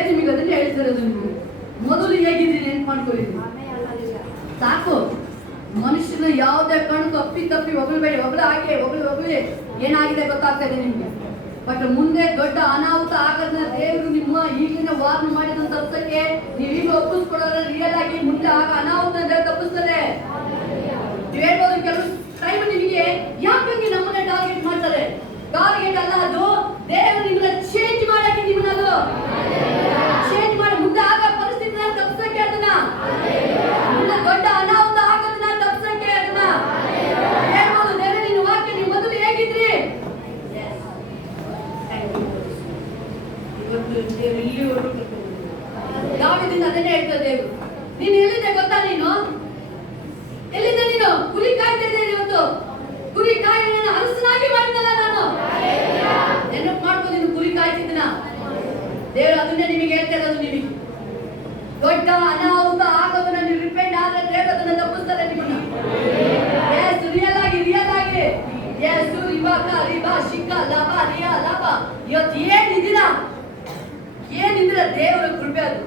ನಿಮಗೆ ಅದನ್ನೇ ಹೇಳ್ತಿರೋದು. ನೀವು ಮೊದಲು ಹೇಗಿದ್ದೀರಿ ನೆನ್ಪು ಮಾಡ್ಕೊಂಡಿದ್ದೀನಿ ಸಾಕು. ಮನುಷ್ಯನ ಯಾವುದೇ ಕಣ್ಣು ತಪ್ಪಿ ಹೊಗಳಬೇಡಿ. ಹೊಗಳ ಹಾಗೆ ಹೊಗಳಿ ಏನಾಗಿದೆ ಗೊತ್ತಾಗ್ತಾ ಇದೆ ನಿಮ್ಗೆ. ಬಟ್ ಮುಂದೆ ದೊಡ್ಡ ಅನಾಹುತ ಆಗದ ದೇವರು ನಿಮ್ಮ ಈಗಿನ ವಾರ್ನ್ ಮಾಡಿದ ತಪ್ಪಿಸಕ್ಕೆ ನೀವೀಗ ಒಪ್ಪಿಸ್ಕೊಡೋದ್ರೆ ರಿಯಲ್ ಆಗಿ ಮುಂದೆ ಆಗ ಅನಾಹುತ ತಪ್ಪಿಸ್ತದೆ. ಹೇಳ್ಬೋದು ಕೆಲವು ಟೈಮ್ ನಿಮಗೆ ಯಾಕೆ ನಮ್ಮನ್ನ ಟಾರ್ಗೆಟ್ ಮಾಡ್ತಾರೆ? ಟಾರ್ಗೆಟ್ ಅಲ್ಲ ಅದು, ದೇವರು ನಿಮ್ಮನ್ನ ಚೇಂಜ್ ಮಾಡಕ್ಕೆ, ನಿಮ್ಮನ್ನ ಅದು ಚೇಂಜ್ ಮಾಡಿ ಮುಂದೆ ಆಗ ಪರಿಸ್ಥಿತಿನ ತಪ್ಪಿಸಕ್ಕೆ, ಅದನ್ನ ಮುಂದೆ ದೊಡ್ಡ ಅನಾಹುತ ಆಗೋದನ್ನ ತಪ್ಪಿಸಕ್ಕೆ, ಅದನ್ನ ಹೇಳ್ಬೋದು. ದೇವರೇ ನಿನ್ನ ವಾಕ್ಯ ನೀವು ಮೊದಲು ಹೇಗಿದ್ರಿ, ಯಾವಿದಿಂದ ಅದನ್ನೇ ಹೇಳ್ತಾರೆ ದೇವರು. ನೀನು ಎಲ್ಲಿದೆ ಗೊತ್ತಾ? ಎಲ್ಲಿದೆ ನೀನು? ಕುರಿ ಕಾಯ್ತಾ ಇದ್ದೇನೆ ಇವತ್ತು. ಕುರಿ ಕಾಯಿ ಅರಸನಾಗಿ ಮಾಡಿದ್ದಲ್ಲ ನಾನು. ನೆನಪು ಮಾಡ್ಕೊ, ನೀನು ಕುರಿ ಕಾಯ್ತಿದ್ದನ ದೇವರು ಅದನ್ನೇ ನಿಮಗೆ ಹೇಳ್ತಾ ಇರೋದು. ನಿಮಗೆ ದೊಡ್ಡ ಅನಾಹುತ ಆಗೋದನ್ನ ನೀವು ರಿಪೆಂಡ್ ಆದ್ರೆ ದೇವರು ಅದನ್ನ ತಪ್ಪಿಸ್ತಾರೆ ನಿಮ್ಮನ್ನ. ಎಸ್, ರಿಯಲ್ ಆಗಿ ಎಸ್, ಇವಾಗ ರಿಬಾ ಶಿಕ್ಕ ಲಾಭ ರಿಯಾ ಲಾಭ. ಇವತ್ತು ಏನಿದ್ದೀರಾ ದೇವರ ಕೃಪೆ, ಅದು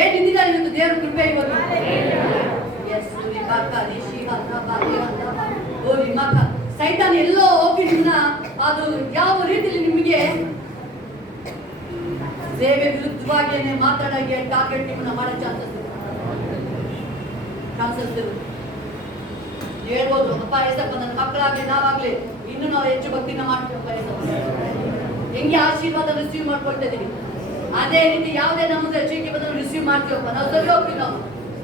ಏನಿದ್ದೀರಾ ಇವತ್ತು ದೇವರ ಕೃಪೆ ಇವತ್ತು. ಸೈತಾನ ಎಲ್ಲೋ ಹೋಗಿ ನಿಮ್ಮನ್ನ ಅದು ಯಾವ ರೀತಿಯಲ್ಲಿ ನಿಮಗೆ ಸೇವೆ ವಿರುದ್ಧವಾಗಿ ಮಾತಾಡೋಕೆ ಟಾರ್ಗೆಟ್ ನಿಮ್ಮನ್ನ ಮಾಡೋ ಚಾನ್ಸಸ್ ಹೇಳ್ಬೋದು. ಅಪ್ಪ ಏಸಪ್ಪ, ನನ್ನ ಮಕ್ಕಳಾಗ್ಲಿ ನಾವಾಗ್ಲಿ ಇನ್ನು ನಾವು ಹೆಚ್ಚು ಭಕ್ತಿನ ಮಾಡ್ತೀವಪ್ಪ ಏಸಪ್ಪ. ಹೆಂಗೆ ಆಶೀರ್ವಾದ ರಿಸೀವ್ ಮಾಡ್ಕೊಳ್ತಾ ಇದೀವಿ, ಅದೇ ರೀತಿ ಯಾವುದೇ ನಮ್ಮದು ಚೀಟಿ ಬಂದ್ರೆ ರಿಸೀವ್ ಮಾಡ್ತೀವಪ್ಪ. ನಾವು ಸರಿ ಹೋಗ್ತೀವಿ, ನಾವು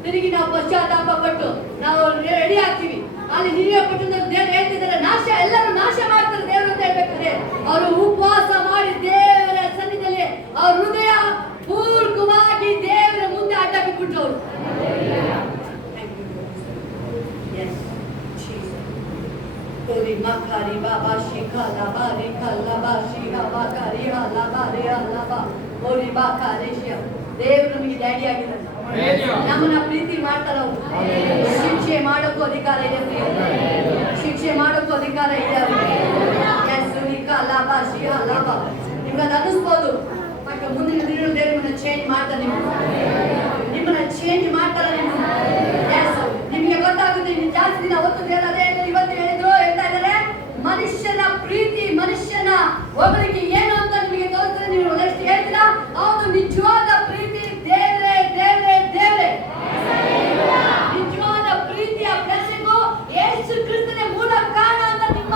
ತಿರುಗಿ ನಾವು ಪಶ್ಚಾತ್ತಾಪ ಪಟ್ಟು ನಾವು ರೆಡಿ ಆಗ್ತೀವಿ. ಅಲ್ಲಿ ನೀವೇ ಪಟ್ಟು ದೇವರು ಹೇಳ್ತಿದ್ದಾರೆ, ನಾಶ ಎಲ್ಲರೂ ನಾಶ ಮಾಡ್ತಾರೆ ದೇವರು ಅಂತ ಹೇಳ್ಬೇಕಾದ್ರೆ ಅವರು ಉಪವಾಸ ಮಾಡಿ ದೇವರ ಸನ್ನಿಧಿಯಲ್ಲಿ ಅವ್ರ ಹೃದಯ ಪೂರ್ವಕವಾಗಿ ದೇವರ ಮುಂದೆ ಅಡ್ಡ ಬಿಟ್ಬಿಟ್ರು ಅವರು. Makari baba shika laba rika laba shiha bakari ha laba rea laba ori bakari shia. ದೇವರು ನಮಗೆ ಡ್ಯಾಡಿ ಆಗಿದ್ದಾರೆ, ನಮ್ಮನ್ನ ಪ್ರೀತಿ ಮಾಡ್ತಾರೆ. ಶಿಕ್ಷೆ ಮಾಡೋಕ್ಕೂ ಅಧಿಕಾರ ಇದೆ, ಶಿಕ್ಷೆ ಮಾಡೋಕ್ಕೂ ಅಧಿಕಾರ ಇದೆ ಅವರಿಗೆ. ನಿಮ್ಗೆ ಅದು ಅನಿಸ್ಬೋದು, ಬಟ್ ಮುಂದಿನ ದಿನಗಳು ದೇವರು ನಿಮ್ಮನ್ನ ಚೇಂಜ್ ಮಾಡ್ತಾರೆ, ನಿಮ್ಮನ್ನ ಚೇಂಜ್ ಮಾಡ್ತಾರೆ. ನಿಮಗೆ ಗೊತ್ತಾಗುತ್ತೆ. ಇನ್ನು ಜಾಸ್ತಿ ದಿನ ಹೊತ್ತು ದೇವರು ಅದೇ ಇವತ್ತು ಹೇಳಿದ್ರು, ಹೇಳ್ತಾ ಇದ್ದಾರೆ, ಮನುಷ್ಯನ ಪ್ರೀತಿ, ಮನುಷ್ಯನ ಹೊಗಳಿಕೆ ಏನು ಅಂತ ನಿಮಗೆ ತೋರಿಸಿದ್ರೆ ನೀವು ನೆಕ್ಸ್ಟ್ ಹೇಳ್ತೀರಾ, ಅವನು ನಿಜವಾದ ಪ್ರೀತಿ ದೇವರೇ ದೇವರೇ ದೇವರೇ. ನಿಜವಾದ ಪ್ರೀತಿಯ ಬ್ಲೆಸ್ಸಿಂಗು ಯೇಸು ಕ್ರಿಸ್ತನೇ ಮೂಲ ಕಾರಣ ಅಂತ ನಿಮ್ಮ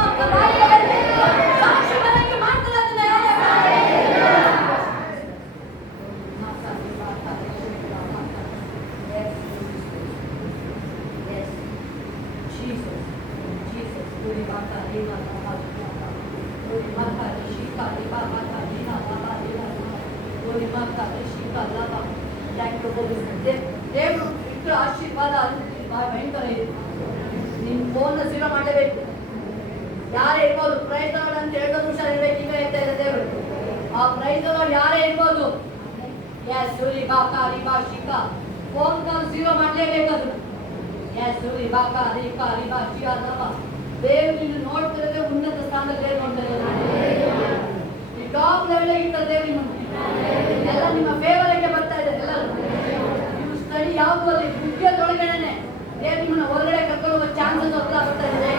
ಸಾಕ್ಷಿ ಬರಕ್ಕೆ ಮಾಡ್ತಾರೆ. ಅದನ್ನ ದೇವರು ಇಷ್ಟು ಆಶೀರ್ವಾದ ಭಯಂಕರ ಇದೆ. ನಿಮ್ ಫೋನ್ ಜೀರೋ ಮಾಡಲೇಬೇಕು. ಯಾರೇ ಇರ್ಬೋದು, ಪ್ರೈಸ್ ಅಂತ 2 ನಿಮಿಷ ಇರ್ಬೇಕು. ಈಗ ಹೇಳ್ತಾ ಇದೆ ದೇವರು, ಆ ಪ್ರೈಸ್ ಯಾರೇ ಇರ್ಬೋದು, ಫೋನ್ ಕಾಲ್ ಜೀರೋ ಮಾಡಲೇಬೇಕು. ಅದು ದೇವರು ನಿನ್ನ ನೋಡ್ತಿರೋದೇ ಉನ್ನತ ಸ್ಥಾನದಲ್ಲಿ ನೋಡ್ತಾರೆ. ಈ ಟಾಪ್ ಲೆವೆಲ್ ಇರ್ತಾರೆ ದೇವರು ನಿಮ್ಮನ್ನು. ಎಲ್ಲ ನಿಮ್ಮ ಫೇವರ್ಗೆ ಬರ್ತಾ ಇದೆ. ಎಲ್ಲರೂ ನೀವು ಸ್ಟಡಿ ಯಾವುದು ಅಲ್ಲಿ ಉದ್ಯೋಗದೊಳಗಡೆ ದೇವರು ನಿಮ್ಮನ್ನ ಹೊರಗಡೆ ಕರ್ಕೊಂಡು ಹೋಗೋ ಚಾನ್ಸಸ್ ಹತ್ರ ಬರ್ತಾ ಇದೆ.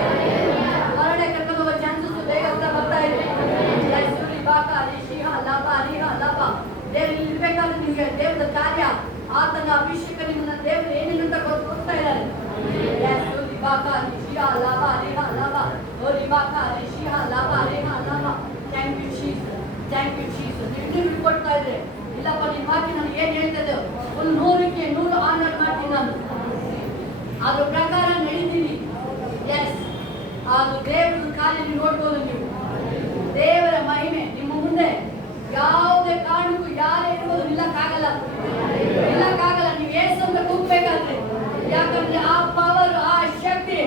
ಹೊರಗಡೆ ಕರ್ಕೊಂಡು ಹೋಗೋ ಚಾನ್ಸಸ್ ಬೇಗ ಹತ್ರ ಬರ್ತಾ ಇದೆ. ದೇವರು ಇರ್ಬೇಕಾದ್ರೆ ನಿಮಗೆ ದೇವರ ಕಾರ್ಯ, ಆತನ ಅಭಿಷೇಕ, ನಿಮ್ಮನ್ನ ದೇವರು ಏನೇನಂತ ಕೊಡ್ತಾ ಇದ್ದಾರೆ. ನೀವು ಕೊಡ್ತಾ ಇದ್ರೆ ಇಲ್ಲಪ್ಪ ನಿಮ್ಮ ವಾಕ್ಯ ನನಗೆ ಏನ್ ಹೇಳ್ತದೆ, ಒಂದು 100ಕ್ಕೆ 100 ಆನರ್ ಮಾಡ್ತೀನಿ ನಾನು, ಅದ್ರ ಪ್ರಕಾರ ನಡೀತೀನಿ. ಎಸ್, ಅದು ದೇವರ ಕಾರ್ಯ ನೀವು ನೋಡ್ಬೋದು. ನೀವು ದೇವರ ಮಹಿಮೆ ನಿಮ್ಮ ಮುಂದೆ ಯಾವುದೇ ಕಾರಣಕ್ಕೂ ಯಾರೇ ಇರ್ಬೋದು ನಿಲ್ಲಕ್ಕಾಗಲ್ಲ. ನೀವು ಏಸಂತ ಕೂಗ್ಬೇಕಾದ್ರೆ, ಯಾಕಂದ್ರೆ ಆ ಪವರ್, ಆ ಶಕ್ತಿ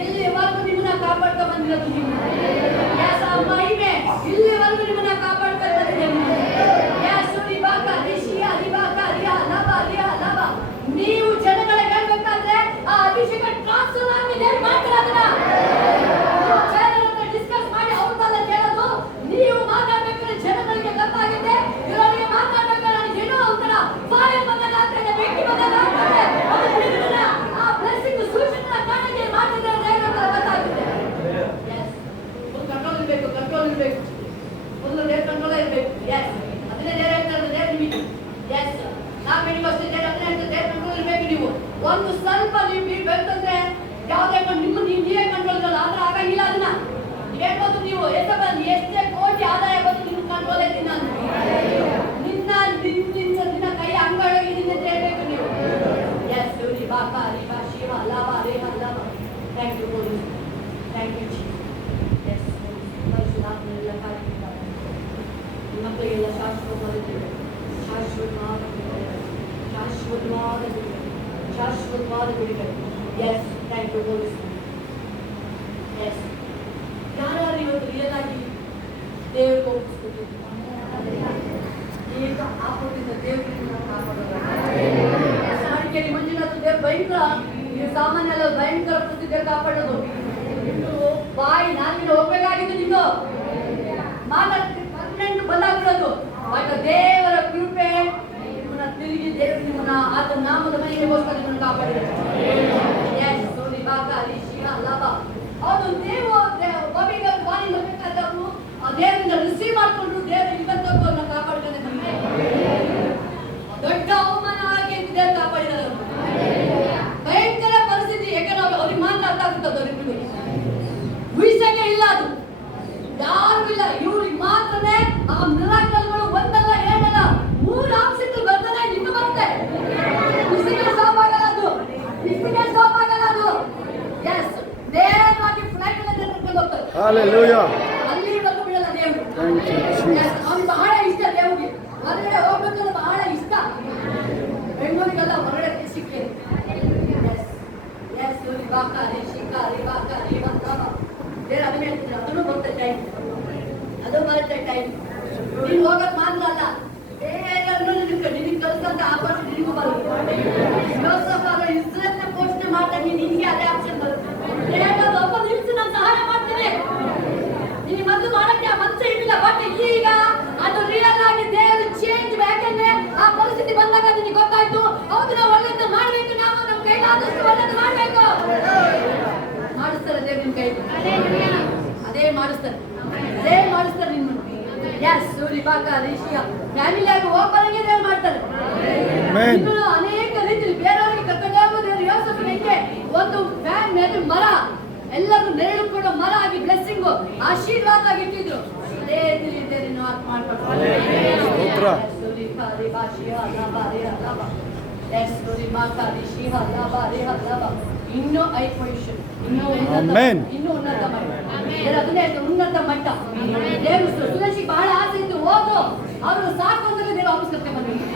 ಇಲ್ಲಿವರೆಗೂ ನಿಮ್ಮನ್ನ ಕಾಪಾಡ್ತಾ ಬಂದಿರೋದು. ನೀವು ಆ ಮಹಿಮೆ ಇಲ್ಲಿವರೆಗೂ ನಿಮ್ಮನ್ನ ಕಾಪಾಡ್ತಾ ಬಂದಿದೆ. ನೀವು ಜನಗಳಿಗೆ ಹೇಳ್ಬೇಕಾದ್ರೆ ಆ ಅಭಿಷೇಕ ಟ್ರಾನ್ಸ್ಫರ್ ಆಗಿದೆ ಡಿಸ್ಕಸ್ ಮಾಡಿ ಅವ್ರನ್ನೆಲ್ಲ ಕೇಳೋದು. ನೀವು ಮಾತಾಡ್ಬೇಕಾದ್ರೆ ಜನಗಳಿಗೆ ಗೊತ್ತಾಗಿದೆ, ಇವರಿಗೆ ಮಾತಾಡ್ಬೇಕಾದ್ರೆ ಏನೋ ಒಂಥರ ಫೈರ್ ಬಂದಾಗ ಆಗ್ತದೆ, ಬೆಂಕಿ ಬಂದಾಗ ಆಗ್ತದೆ. ಆ ಬ್ಲೆಸ್ಸಿಂಗ್ ಸೂಚನೆ ಕಾಣಿಕೆ ಮಾಡಿದ್ರೆ ಗೊತ್ತಾಗುತ್ತೆ. ಕಂಟ್ರೋಲ್ ಇರಬೇಕು, ಕಂಟ್ರೋಲ್ ಇರಬೇಕು, ಫುಲ್ ದೇವ್ರ ಕಂಟ್ರೋಲ್ ಇರಬೇಕು. ಎಸ್, ಅದನ್ನೇ ದೇವ್ರ ಹೇಳ್ತಾರೆ, ದೇವ್ರ ನಿಮಗೆ ಎಸ್ ನಾವು ಬೆಳಿಗೋಸ್ಕರ ದೇವ್ರ ಅದನ್ನೇ ಹೇಳ್ತಾರೆ, ದೇವ್ರ ಕಂಟ್ರೋಲ್ ಇರಬೇಕು. ನೀವು ಒಂದು ಸ್ವಲ್ಪ ನೀವು ಬೇಕಂದ್ರೆ ಯಾವುದೇ ನಿಮ್ಮ ನೀವೇ ಕಂಟ್ರೋಲ್ ಇರಲ್ಲ, ಆದ್ರೆ ಆಗಂಗಿಲ್ಲ. ಅದನ್ನ ಹೇಳ್ಬೋದು ನೀವು ಎಷ್ಟೇ ಕೋಟಿ ಆದಾಯ ಬಂದು ನಿಮ್ಮ ಕಂಟ್ರೋಲ್ ಐತಿ. ನಾನು ನಿನ್ನ ಕೈ ಅಂಗಡಿಯಿಂದ ಹೇಳ್ಬೇಕು ನೀವು. ಎಸ್ ಬಾಕಾ ರಿಬಾ ಶಿವ ಲಾಭ ರೇಹ ಲಾಭ. ಥ್ಯಾಂಕ್ ಯು ಗೋರಿ, ಥ್ಯಾಂಕ್ ಯು ಜಿ. ಎಸ್ ಪರಿಶುದ್ಧಾತ್ಮನೆಲ್ಲ ಕಾಯ್ತಿದ್ದಾರೆ, ಮಕ್ಕಳಿಗೆಲ್ಲ ಶಾಶ್ವತವಾದ ಬಿಡುಗಡೆ, ಶಾಶ್ವತವಾದ ಬಿಡುಗಡೆ, ಶಾಶ್ವತವಾದ ಬಿಡುಗಡೆ, ಶಾಶ್ವತವಾದ ಬಿಡುಗಡೆ. ಎಸ್, ಥ್ಯಾಂಕ್ ಯು ಗೋರಿ. ಎಸ್, ಯಾರು ಇವತ್ತು ರಿಯಲ್ ಆಗಿ ದೇವ್ರಿಗೆ ಒಪ್ಪಿಸ್ಕೊಟ್ಟಿದ್ದೀವಿ, ಈಗ ಆಪತ್ತಿಂದ ದೇವರಿಗೆ ಕಾಪಾಡೋದು. ಮಂಜುನಾಥ ದೇವ್ ಭಯಂಕರ, ನೀವು ಸಾಮಾನ್ಯ ಅಲ್ಲ, ಭಯಂಕರ ಪ್ರಸಿದ್ಧ ಕಾಪಾಡೋದು. ಇನ್ನು ಬಾಯಿ ನಾಲ್ಕಿನ ಹೋಗ್ಬೇಕಾಗಿದ್ದು ನಿಂದು ಮಾತಾಡ್ಕೊಂಡು ಬಂದಾಗ್ಬಿಡೋದು. ಬಟ್ ದೇವರ ಕೃಪೆ ನಿಮ್ಮನ್ನ ತಿರುಗಿ ದೇವರು ನಿಮ್ಮನ್ನ ಆತನ ನಾಮದ ಮನೆಗೋಸ್ಕರ ನಿಮ್ಮನ್ನು ಕಾಪಾಡಿದ್ದಾರೆ. ಎಸ್, ನೋಡಿ ಬಾಕಾರಿ ಶಿವ ಲಾಭ. ಹೌದು, ದೇವರಿಗೆ ಬಾಯಿ ಬರ್ಬೇಕಾದವರು ದೇವರಿಂದ ರಿಸೀವ್ ಮಾಡಿಕೊಂಡು ದೇವರು ಇವತ್ತೊಬ್ಬ ಕಾಪಾಡ್ತಾನೆ. ದೊಡ್ಡ ಅವಮಾನ ಆಗಿ ದೇವರು ಕಾಪಾಡಿದ್ದಾರೆ. ಭಯಂಕರ ಪರಿಸ್ಥಿತಿ, ಯಾಕಂದ್ರೆ ಅವ್ರಿಗೆ ಮಾತ್ರ ಅರ್ಥ ಆಗುತ್ತದೆ, ಅವ್ರಿಗೆ ಉಳಿಸಂಗೆ ಇಲ್ಲ, ಅದು ಯಾರಿಗೂ ಇಲ್ಲ. ಇವ್ರಿಗೆ ಮಾತ್ರನೇ ಆ ಮಿರಾಕಲ್ಗಳು ಒಂದಲ್ಲ ಎರಡಲ್ಲ 3 ಆಪ್ಷನ್ಗಳು ಬರ್ತಾನೆ, ಇನ್ನು ಬರುತ್ತೆ. ಇಷ್ಟಿಗೆ ಸ್ಟಾಪ್ ಆಗಲ್ಲ ಅದು, ಇಷ್ಟಿಗೆ ಸ್ಟಾಪ್ ಆಗಲ್ಲ ಅದು. ಎಸ್, ನೇರವಾಗಿ ಫ್ಲೈಟ್ ಅಲ್ಲಿ ಕರ್ಕೊಂಡು ಹೋಗ್ತಾರೆ. Hallelujah. ಅಲ್ಲಿವರೆಗೂ ಬಿಡಲ್ಲ ದೇವರು. ಅವ್ನಿಗೆ ಬಹಳ ಇಷ್ಟ, ದೇವರಿಗೆ ಹೊರಗಡೆ ಹೋಗ್ಬೇಕಂದ್ರೆ ಬಹಳ ಇಷ್ಟ. ಬೆಂಗಳೂರಿಗೆಲ್ಲ ಹೊರಗಡೆ ಸಿಕ್ಕಿ ಬಾಕಾರಿ ಶಿಕಾರಿ ಬಾಕಾರಿ ಬೇರೆ ಅದನ್ನ ಹೇಳ್ತೀನಿ. ಅದನ್ನು ಬರುತ್ತೆ ಟೈಮ್, ಅದು ಬರುತ್ತೆ ಟೈಮ್. ನೀನು ಹೋಗಕ್ ಮಾತ್ರ ಅಲ್ಲ, ನಿನಗೆ ಕಲ್ಸಂತ ಆಪರ್ಚು ನಿನಗೂ ಬರುತ್ತೆ. ಇಸ್ರೇಲ್ನ ಪೋಷಣೆ ಮಾಡ್ತಾನೆ, ನಿನಗೆ ಅದೇ ಆಪ್ಷನ್ ಬರುತ್ತೆ. ಒಬ್ಬ ನಿಲ್ಸು, ನಾನು ಸಹಾಯ ಮಾಡ್ತೇನೆ. ನಿನಗೆ ಮೊದಲು ಮಾಡಕ್ಕೆ ಆ ಮನಸ್ಸು ಇರಲಿಲ್ಲ, ಬಟ್ ಈಗ ಅದು ರಿಯಲ್ ಆಗಿ ದೇವರು ಚೇಂಜ್. ಯಾಕಂದ್ರೆ ಆ ಪರಿಸ್ಥಿತಿ ಬಂದಾಗ ನಿನಗೆ ಗೊತ್ತಾಯ್ತು, ಹೌದು ನಾವು ಒಳ್ಳೆಯದು ಮಾಡ್ಬೇಕು, ನಾವು ನಮ್ಮ ಕೈಲಾದಷ್ಟು ಒಳ್ಳೆಯದು ಮಾಡ್ಬೇಕು. ಮಾಡಿಸ್ತಾರೆ ದೇವ್ರು ನಿಮ್ ಕೈ, ಅದೇ ಮಾಡಿಸ್ತಾರೆ, ಅದೇ ಮಾಡಿಸ್ತಾರೆ ನಿನ್ನ. ಎಸ್, ಸೂರಿ ಬಾಕ ರಿಷಿಯ ಫ್ಯಾಮಿಲಿ ಆಗಿ ಹೋಗ್ಬರಂಗೆ ದೇವ್ರು ಮಾಡ್ತಾರೆ. ಇನ್ನು ಅನೇಕ ರೀತಿಯಲ್ಲಿ ಬೇರೆಯವರಿಗೆ ಕರ್ಕೊಂಡು ಹೋಗೋದು. ಯೋಸೇಫ್ ಹೆಂಗೆ ಒಂದು ಫ್ಯಾನ್ ಮೇಲೆ ಮರ, ಎಲ್ಲರೂ ನೆರಳು ಕೊಡೋ ಮರ ಆಗಿ ಬ್ಲೆಸ್ಸಿಂಗು ಆಶೀರ್ವಾದ ಆಗಿ ಇಟ್ಟಿದ್ರು. ಅದೇ ರೀತಿಯಲ್ಲಿ ನಾವು ಮಾಡ್ಕೊಡ್ತಾರೆ. ಇನ್ನೂ ಹೈ ಪೊಸಿಷನ್, ಇನ್ನೂ ಉನ್ನತ ಮಟ್ಟ. ಅದನ್ನೇ ಉನ್ನತ ಮಟ್ಟ. ದೇವರು ಸುರೇಶಿಗೆ ಬಹಳ ಆಸೆ ಇತ್ತು, ಹೋಗು ಅವರು ಸಾಕು ಅಂದ್ರೆ ದೇವರು ವಾಪಸ್ ಕರ್ಕೊಂಡು ಬಂದಿದ್ರು.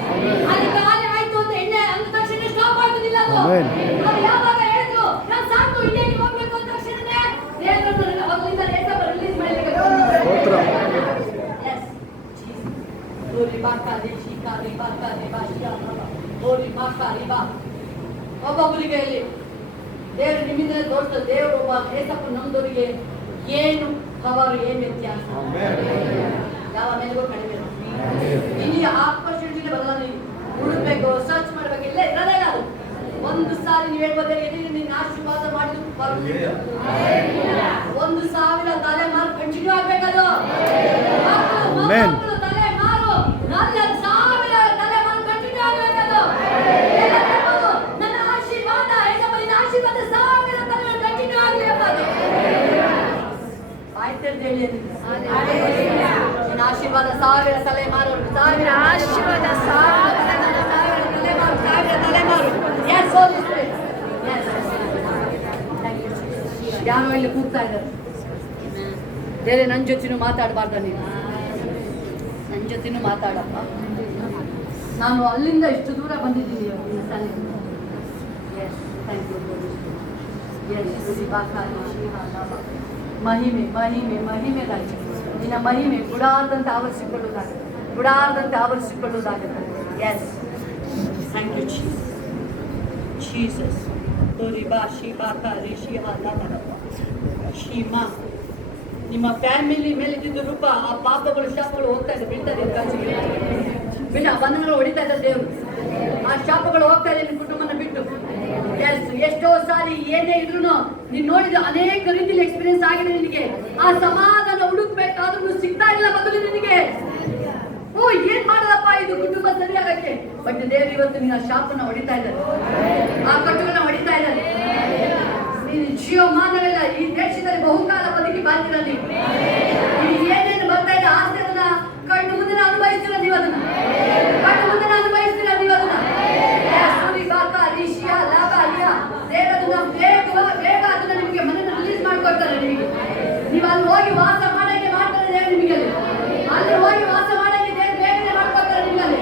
ಅದಕ್ಕೆ ಖಾಲಿ ಆಯ್ತು ಅಂತ ಎಣ್ಣೆ ಅಂದ ತಕ್ಷಣ ಸ್ಟಾಪ್ ಆಗುದಿಲ್ಲ. ಅದು ಯಾವಾಗ ಹೇಳಿದ್ರು ನಾನು ಸಾಕು ಇಂಡಿಯಾಗೆ ಹೋಗ್ಬೇಕು ಅಂದ ತಕ್ಷಣನೇ ದೇವರನ್ನು ಅಲ್ಲಿಂದ ರಿಲೀಸ್ ಮಾಡಲಿಕ್ಕೆ ಒಬ್ಬೊಬ್ಬರಿಗೆ ಇಲ್ಲಿ ದೇವರು ನಿಮ್ಮಿಂದಲೇ ತೋರಿಸ್ತದೆ. ದೇವರು ಒಬ್ಬ ಏಸಪ್ಪ ನಮ್ದವರಿಗೆ ಏನು ಪವರ್, ಏನು ವ್ಯತ್ಯಾಸ, ಯಾವ ಮೇಲೆಗೂ ಕಡಿಮೆ. ಇಲ್ಲಿ ಆಪರ್ಚುನಿಟಿನೇ ಬರಲ್ಲ. ನೀವು ಹುಡುಕ್ಬೇಕು, ಸರ್ಚ್ ಮಾಡ್ಬೇಕು, ಇಲ್ಲೇ ಇರೋದೇ ಇಲ್ಲ. ಅದು ಒಂದು ಸಾರಿ ನೀವು ಹೇಳ್ಬೋದೇ, ನಿನ್ನ ಆಶೀರ್ವಾದ ಮಾಡಿದ್ರು 1,000 ತಲೆಮಾರು ಕಂಟಿನ್ಯೂ ಆಗ್ಬೇಕದು. ತಲೆಮಾರು 4,000 ತಲೆಮಾರು ಕಂಟಿನ್ಯೂ ಆಗ್ಬೇಕದು. ನನ್ನ ಆಶೀರ್ವಾದ, ನಿನ್ನ ಆಶೀರ್ವಾದ 1,000 ತಲೆಮಾರು ಕಂಟಿನ್ಯೂ ಆಗಲಿ ಎಂಬುದು ಆಯ್ತಂತ ಹೇಳಿ. ನಿನ್ನ ಆಶೀರ್ವಾದ 1,000 ತಲೆಮಾರು, 1,000 ಆಶೀರ್ವಾದ, 1,000 ತಲೆಮಾರು, 1,000 ತಲೆಮಾರು. ಎಸ್, ಯಾರೋ ಇಲ್ಲಿ ಕೂಗ್ತಾ ಇದ್ದಾರೆ, ಬೇರೆ ನನ್ನ ಜೊತೆನೂ ಮಾತಾಡಬಾರ್ದ ನೀನು, ನನ್ನ ಜೊತೆನೂ ಮಾತಾಡಪ್ಪ. ನಾನು ಅಲ್ಲಿಂದ ಇಷ್ಟು ದೂರ ಬಂದಿದ್ದೀನಿ. ಮಹಿಮೆ ಮಹಿಮೆ ಮಹಿಮೆ ರಾಜ್ಯ, ನಿನ್ನ ಮಹಿಮೆ ಗುಡಾರದಂತೆ ಆವರಿಸಿಕೊಳ್ಳುವುದಾಗುತ್ತೆ, ಗುಡಾರದಂತೆ ಆವರಿಸಿಕೊಳ್ಳುವುದಾಗುತ್ತೆ. Yes, thank you Jesus. ನಿಮ್ಮ ಫ್ಯಾಮಿಲಿ ಮೇಲೆ ಇದ್ದಿದ್ದು ರೂಪ, ಆ ಪಾಪಗಳು ಶಾಪಗಳು ಹೋಗ್ತಾ ಇದೆ, ಬೀಳ್ತಾರೆ, ಬಿಟ್ಟ ಬಂಧನಗಳು ಹೊಡಿತಾ ಇದ್ದಾರೆ ದೇವರು. ಆ ಶಾಪಗಳು ಹೋಗ್ತಾ ಇದೆ ನಿಮ್ಮ ಕುಟುಂಬನ ಬಿಟ್ಟು. ಎಷ್ಟೋ ಸಾರಿ ಏನೇ ಇದ್ರು ನೀನು ನೋಡಿದ ಅನೇಕ ರೀತಿಯಲ್ಲಿ ಎಕ್ಸ್ಪೀರಿಯನ್ಸ್ ಆಗಿದೆ ನಿನಗೆ. ಆ ಸಮಾಧಾನ ಹುಡುಕ್ಬೇಕು ಬೇಕಾದ್ರೂ ಸಿಗ್ತಾ ಇಲ್ಲ ಬದಲು ನಿನಗೆ. ಓ ಏನ್ ಮಾಡದಪ್ಪ ಇದು ಕುಟುಂಬ ಸರಿಯಾಗಕ್ಕೆ. ಬಟ್ ದೇವರು ಇವತ್ತು ನಿನ್ನ ಶಾಪನ ಹೊಡಿತಾ ಇದ್ದಾರೆ, ಆ ಕಟ್ಟುಗಳನ್ನ ಹೊಡಿತಾ ಇದ್ದಾರೆ. ನೀನು ಜೀವಮಾನವೆಲ್ಲ ಈ ದೇಶದಲ್ಲಿ ಬಹುಕಾಲ ಬದುಕಿ ಬಾಳ್ತೀರ. ನೀವು ಏನೇನು ಬರ್ತಾ ಇದೆ ಆಸ್ತಿಗಳನ್ನ ಕಣ್ಣು ಮುಂದೆ ಅನುಭವಿಸ್ತೀರ. ನೀವು ಅದನ್ನ ಕಣ್ಣು ಮುಂದೆ ಅನುಭವಿಸ್ತೀರ. ನೀವು ಅದನ್ನ ಬೇಗ ಅದನ್ನ ನಿಮಗೆ ಮನೆಯನ್ನು ರಿಲೀಸ್ ಮಾಡ್ಕೊಡ್ತಾರೆ. ನಿಮಗೆ ನೀವು ಅಲ್ಲಿ ಹೋಗಿ ವಾಸ ಮಾಡಕ್ಕೆ ಮಾಡ್ತಾರೆ ದೇವರು ನಿಮಗೆ. ಅಲ್ಲಿ ಹೋಗಿ ವಾಸ ಮಾಡಕ್ಕೆ ದೇವರು ಬೇಗನೆ ಮಾಡ್ಕೊಡ್ತಾರೆ ನಿಮ್ಮಲ್ಲಿ.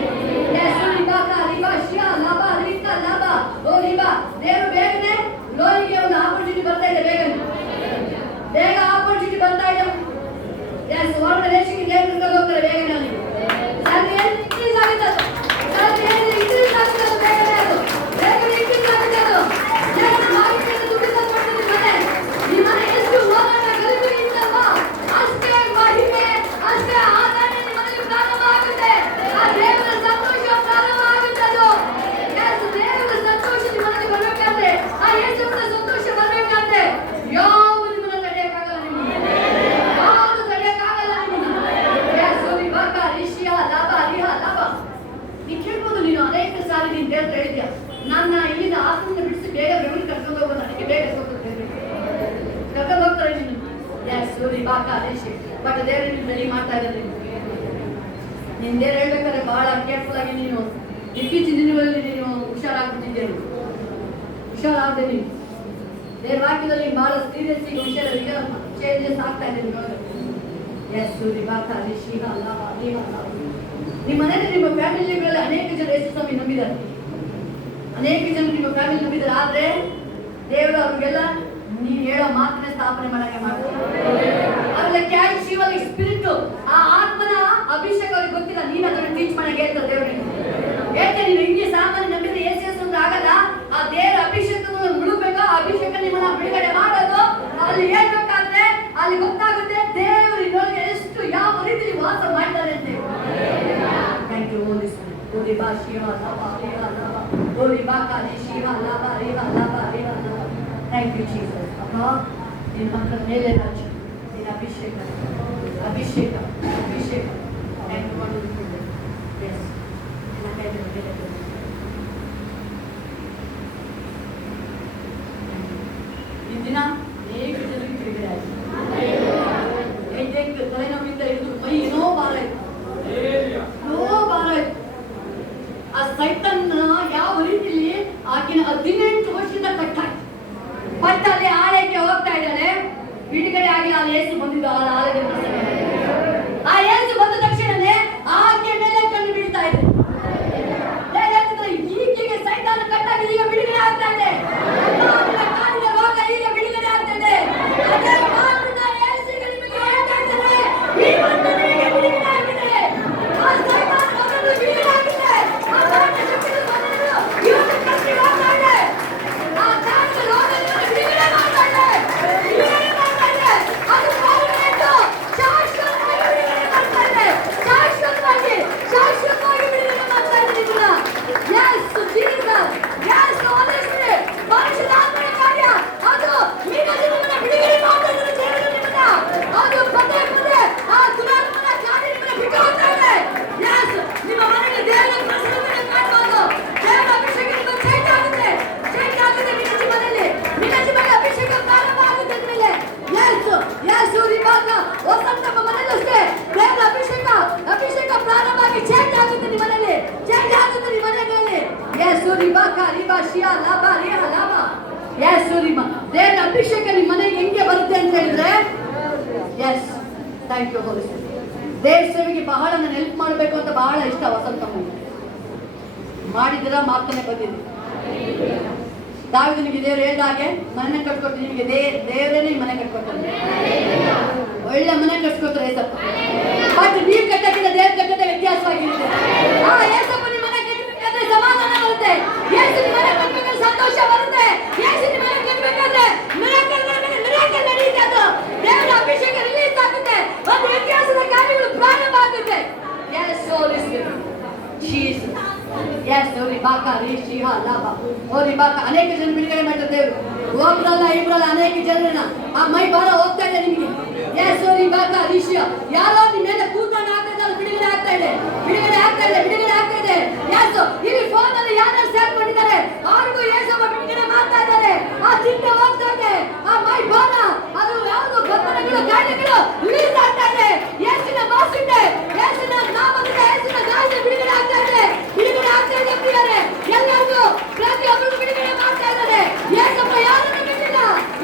ದೇವರು ಬೇಗನೆ ಲೋನಿಗೆ ಒಂದು ಆಪರ್ಚುನಿಟಿ ಬರ್ತಾ ಇದೆ. ಬೇಗ ಆಪರ್ಚುನಿಟಿ ಬರ್ತಾ ಇದೆ. ಹೊರಗಡೆ ದೇಶಕ್ಕೆ ದೇವರು ಹೋಗ್ತಾರೆ ಬೇಗನೆ. ಅವನಿಗೆ ಇನ್ಕ್ರೀಸ್ ಆಗುತ್ತೆ. ಇನ್ಕ್ರೀಸ್ ಆಗುತ್ತೆ ಬೇಗನೆ. ಅದು ಬೇಗನೆ ಇನ್ಕ್ರೀಸ್ ಆಗುತ್ತೆ. ಅದು ಅಷ್ಟೇ ಮಹಿಮೆ, ಅಷ್ಟೇ ಆರಾಧನೆ ನಿಮ್ಮಲ್ಲಿ ಪ್ರಾರಂಭ ಆಗುತ್ತೆ. ಆ ದೇವರ ಸಂತೋಷ ಪ್ರಾರಂಭ ಆಗುತ್ತೆ. ಅದು ದೇವರ ಸಂತೋಷ ನಿಮ್ಮಲ್ಲಿ ಬರಬೇಕಾದ್ರೆ, ಆ ಯೇಸುವಿನ ಸಂತೋಷ ಬರಬೇಕಾದ್ರೆ ಯಾವುದು ನಿಮ್ಮನ್ನ ತಡೆಯಕ್ಕಾಗಲ್ಲ. ನಿಮಗೆ ಯಾವುದು ತಡೆಯಕ್ಕಾಗಲ್ಲ. ನೀನು ಕೇಳ್ಬೋದು, ನೀನು ಅನೇಕ ಸಾರಿ ನೀನು ದೇವ್ರ ಹೇಳಿದ್ಯಾ, ನನ್ನ ಇಲ್ಲಿಂದ ಆಸನ ಬಿಡಿಸಿ ಬೇಗ ಬೆಂಗಳೂರು ಕರ್ಕೊಂಡು ಹೋಗೋದು, ನನಗೆ ಬೇಗ ಕರ್ಕೊಂಡು ಹೋಗ್ತಾರೆ ನೀನು. ಬಟ್ ದೇವರು ನೀನು ರೆಡಿ ಮಾಡ್ತಾ ಇದ್ದಾರೆ. ನೀನು ದೇವ್ರು ಹೇಳ್ಬೇಕಾದ್ರೆ ಬಹಳ ಕೇರ್ಫುಲ್ ಆಗಿ ನೀನು ಇತ್ತೀಚಿನ ದಿನಗಳಲ್ಲಿ ನೀನು ಹುಷಾರಾಗ್ಬಿಟ್ಟಿದ್ದೆ. ಹುಷಾರಾಗದೆ ನೀನು ದೇವ್ರ ವಾಕ್ಯದಲ್ಲಿ ಬಹಳ ಸೀರಿಯಸ್ ಚೇಂಜಸ್ ಆಗ್ತಾ ಇದೆ. ನಿಮ್ಮ ಮನೆಯಲ್ಲಿ ನಿಮ್ಮ ಫ್ಯಾಮಿಲಿಗಳಲ್ಲಿ ಅನೇಕ ಜನ ಯೇಸು ಸ್ವಾಮಿ ನಂಬಿದ್ದಾರೆ. ಅನೇಕ ಜನ ನಿಮ್ಮ ಫ್ಯಾಮಿಲಿ ನಂಬಿದ್ದಾರೆ. ಆದ್ರೆ ದೇವರು ಅವ್ರಿಗೆಲ್ಲ ನೀನು ಹೇಳೋ ಮಾತನ್ನ ಸ್ಥಾಪನೆ ಮಾಡಕ್ಕೆ ಮಾಡ್ತಾರೆ. ಅವ್ರಿಗೆ ಕ್ಯಾಶುವಲ್ ಸ್ಪಿರಿಟ್, ಆ ಆತ್ಮನ ಅಭಿಷೇಕ ಅವ್ರಿಗೆ ಗೊತ್ತಿಲ್ಲ. ನೀನು ಅದನ್ನು ಟೀಚ್ ಮಾಡಕ್ಕೆ ಹೇಳ್ತಾರೆ ದೇವರಿಗೆ. ಯಾಕೆ ನೀನು ಹಿಂಗೆ ಸಾಮಾನ್ಯ ನಂಬಿದ್ರೆ ಏಸು ಅಂತ ಆಗಲ್ಲ. ಆ ದೇವರ ಅಭಿಷೇಕವನ್ನು ಮುಳುಗಬೇಕು. ಆ ಅಭಿಷೇಕ ನಿಮ್ಮನ್ನ ಬಿಡುಗಡೆ ಮಾಡೋದು ಅಲ್ಲಿ ಹೇಳ್ಬೇಕಾದ್ರೆ ಅಲ್ಲಿ ಗೊತ್ತಾಗುತ್ತೆ ದೇವರು ಇನ್ನೊಳಗೆ ಎಷ್ಟು ಯಾವ ರೀತಿ ವಾಸ ಮಾಡ್ತಾರೆ ಅಂತ. Thank you Holi Spirit. ಹೋಲಿ ಬಾ ಶಿವ ಲಬ ರೇವ ಲಬ ಹೋಲಿ ಬಾ ಕಾಲಿ ಶಿವ ಲಬ ರೇವ ಲಬ ರೇವ ಲಬ. Thank you Jesus. ಅಪ್ಪ ನಿನ್ನ ಮಕ್ಕಳ ಮೇಲೆ ರಾಜ ನಿನ್ನ ಅಭಿಷೇಕ ಅಭಿಷೇಕ ಅಭಿಷೇಕ. ಥ್ಯಾಂಕ್ ಯು ಮಾಡಿ ಎಸ್ ನಿನ್ನ ಕೈಯಲ್ಲಿ ಮೇಲೆ ಈ ದಿನ ಅನೇಕ ಜನರಿಗೆ ಬಿಡುಗಡೆ ಆಯಿತು. ತಲೆನೋವಿಂದ ಹಿಡಿದು ಮೈ ಏನೋ ಭಾರ ಆಯ್ತು, ಏನೋ ಭಾರ ಆಯ್ತು. ಆ ಸೈತನ್ನ ಯಾವ ರೀತಿಯಲ್ಲಿ ಆಕಿನ 18 ವರ್ಷದ ಕಟ್ಟಾಯ್ತು. ಬಟ್ ಅಲ್ಲಿ ಆಲಯಕ್ಕೆ ಹೋಗ್ತಾ ಇದ್ದಾಳೆ, ಬಿಡುಗಡೆ ಆಗಿ ಅಲ್ಲಿ ಏಸು ಬಂದಿದ್ದು. ಆ ಏಸು ಬಂದ ತಕ್ಷಣನೇ ಆಕೆ ಮೇಲೆ ಕಣ್ಣು ಬೀಳ್ತಾ ಇದೆ. ಈಕೆಗೆ ಸೈತಾನ ಕಟ್ಟಾಗಿ ಈಗ ಬಿಡುಗಡೆ ಆಗ್ತಾ ಇದೆ. ಕಾಲಿನ ರೋಗ ಈಗ ಬಿಡುಗಡೆ ಆಗ್ತಾ ಇದೆ. ಅಭಿಷೇಕ ಪ್ರಾರಂಭ ಆಗಿ ಚೇಂಜ್ ಆಗುತ್ತೆ ನಿಮ್ಮ ಮನೆಯಲ್ಲಿ, ಚೇಂಜ್ ಆಗುತ್ತೆ ನಿಮ್ಮ ಮನೆಯಲ್ಲಿ. ದೇವರ ಅಭಿಷೇಕ ನಿಮ್ಮ ಮನೆಗೆ ಹೆಂಗೆ ಬರುತ್ತೆ ಅಂತ ಹೇಳಿದ್ರೆ, yes thank you Holi spirit. ದೇವ್ರ ಸೇವೆಗೆ ಬಹಳ ನಾನು ಹೆಲ್ಪ್ ಮಾಡಬೇಕು ಅಂತ ಬಹಳ ಇಷ್ಟ. ವಸಂತ ಮಾಡಿದಿರ ಮಾತನ್ನೇ ಬಂದಿದೆ. ದಾವಿದನಿಗೆ ದೇವರು ಹೇಳಿದಾಗೆ ಮನೆ ಕಟ್ಕೊಟ್ಟು ನಿಮಗೆ ದೇವರೇನೆ ಮನೆ ಕಟ್ಕೊಡ್ತಾರೆ. ಒಳ್ಳೆ ಮನೆ ಕಟ್ಕೊಡ್ತಾರೆ ಏಸಪ್ಪ. ಬಟ್ ನೀವು ಕಟ್ಟಕ್ಕಿಂತ ದೇವ್ರ ಕಟ್ಟದ ವ್ಯತ್ಯಾಸವಾಗಿರುತ್ತೆ. ಆ ಏಸಪ್ಪ ನಿಮ್ಮ ಮನೆ ಕಟ್ಟಬೇಕಾದ್ರೆ ಸಮಾಧಾನ ಬರುತ್ತೆ. ಏಸು ನಿಮ್ಮ ಮನೆ ಕಟ್ಟಬೇಕಾದ್ರೆ ಸಂತೋಷ ಬರುತ್ತೆ. ಏಸು ನಿಮ್ಮ ಮನೆ ಕಟ್ಟಬೇಕಾದ್ರೆ ಮಿರಾಕಲ್ ನಡೆಯುತ್ತೆ. ಅದು ದೇವರ ಅಭಿಷೇಕ ರಿಲೀಸ್ ಆಗುತ್ತೆ. ಒಂದು ವ್ಯತ್ಯಾಸದ ಕಾರ್ಯಗಳು ಪ್ರಾರಂಭ ಆಗುತ್ತೆ. ಎಸ್ ಹೋಲಿ ಸ್ಪಿರಿಟ್ ಜೀಸಸ್. ಎಸ್ ಹೋಲಿ ಬಾಕಾ ರಿಷಿ ಲಾಭ ಹೋಲಿ ಬಾಕಾ. ಅನೇಕ ಜನ ಬಿಡುಗಡೆ ಮಾಡ್ತಾರೆ ದೇವರು. ಒಬ್ಬರಲ್ಲ ಇಬ್ಬರಲ್ಲ ಅನೇಕ ಜನರನ್ನ ಆ ಮೈ ಭಾರ ಹೋಗ್ತಾ ಇದೆ ನಿಮಗೆ. Yes, sorry, Baka, Risha. ಯಾರೋ ನಿಮ್ಮ ಮೇಲೆ ಕೂತ್ಕೊಂಡು ಆಗ್ತಾ ಇದ್ದಾರೆ, ಬಿಡುಗಡೆ ಆಗ್ತಾ ಇದೆ, ಬಿಡುಗಡೆ ಆಗ್ತಾ ಇದೆ, ಬಿಡುಗಡೆ ಆಗ್ತಾ ಇದೆ. Yes, ಇಲ್ಲಿ ಫೋನ್ ಅಲ್ಲಿ ಯಾರು ಸೇರ್ಕೊಂಡಿದ್ದಾರೆ ಅವ್ರಿಗೂ ಯೇಸಪ್ಪ ಬಿಡುಗಡೆ ಮಾಡ್ತಾ ಇದ್ದಾರೆ. ಆ ಚಿಂತೆ ಹೋಗ್ತಾ ಇದೆ, ಆ ಮೈ ಬಾನ ಅದು ಯಾವುದು ಬಂಧನಗಳು ಕಾಯಿಲೆಗಳು ರಿಲೀಸ್ ಆಗ್ತಾ ಇದೆ. ಯೇಸುವಿನ ಮಾಸಿದೆ, ಯೇಸುವಿನ ನಾಮದಿಂದ, ಯೇಸುವಿನ ಗಾಯದಿಂದ ಬಿಡುಗಡೆ ಆಗ್ತಾ ಇದೆ, ಬಿಡುಗಡೆ ಆಗ್ತಾ ಇದೆ ಪ್ರಿಯರೇ. ಎಲ್ಲರಿಗೂ ಪ್ರತಿಯೊಬ್ಬರಿಗೂ ಬಿಡುಗಡೆ ಮಾಡ್ತಾ ಇದ್ದಾರೆ. ಯೇಸಪ್ಪ ಯಾರನ್ನು ಬಿಟ್ಟಿಲ್ಲ,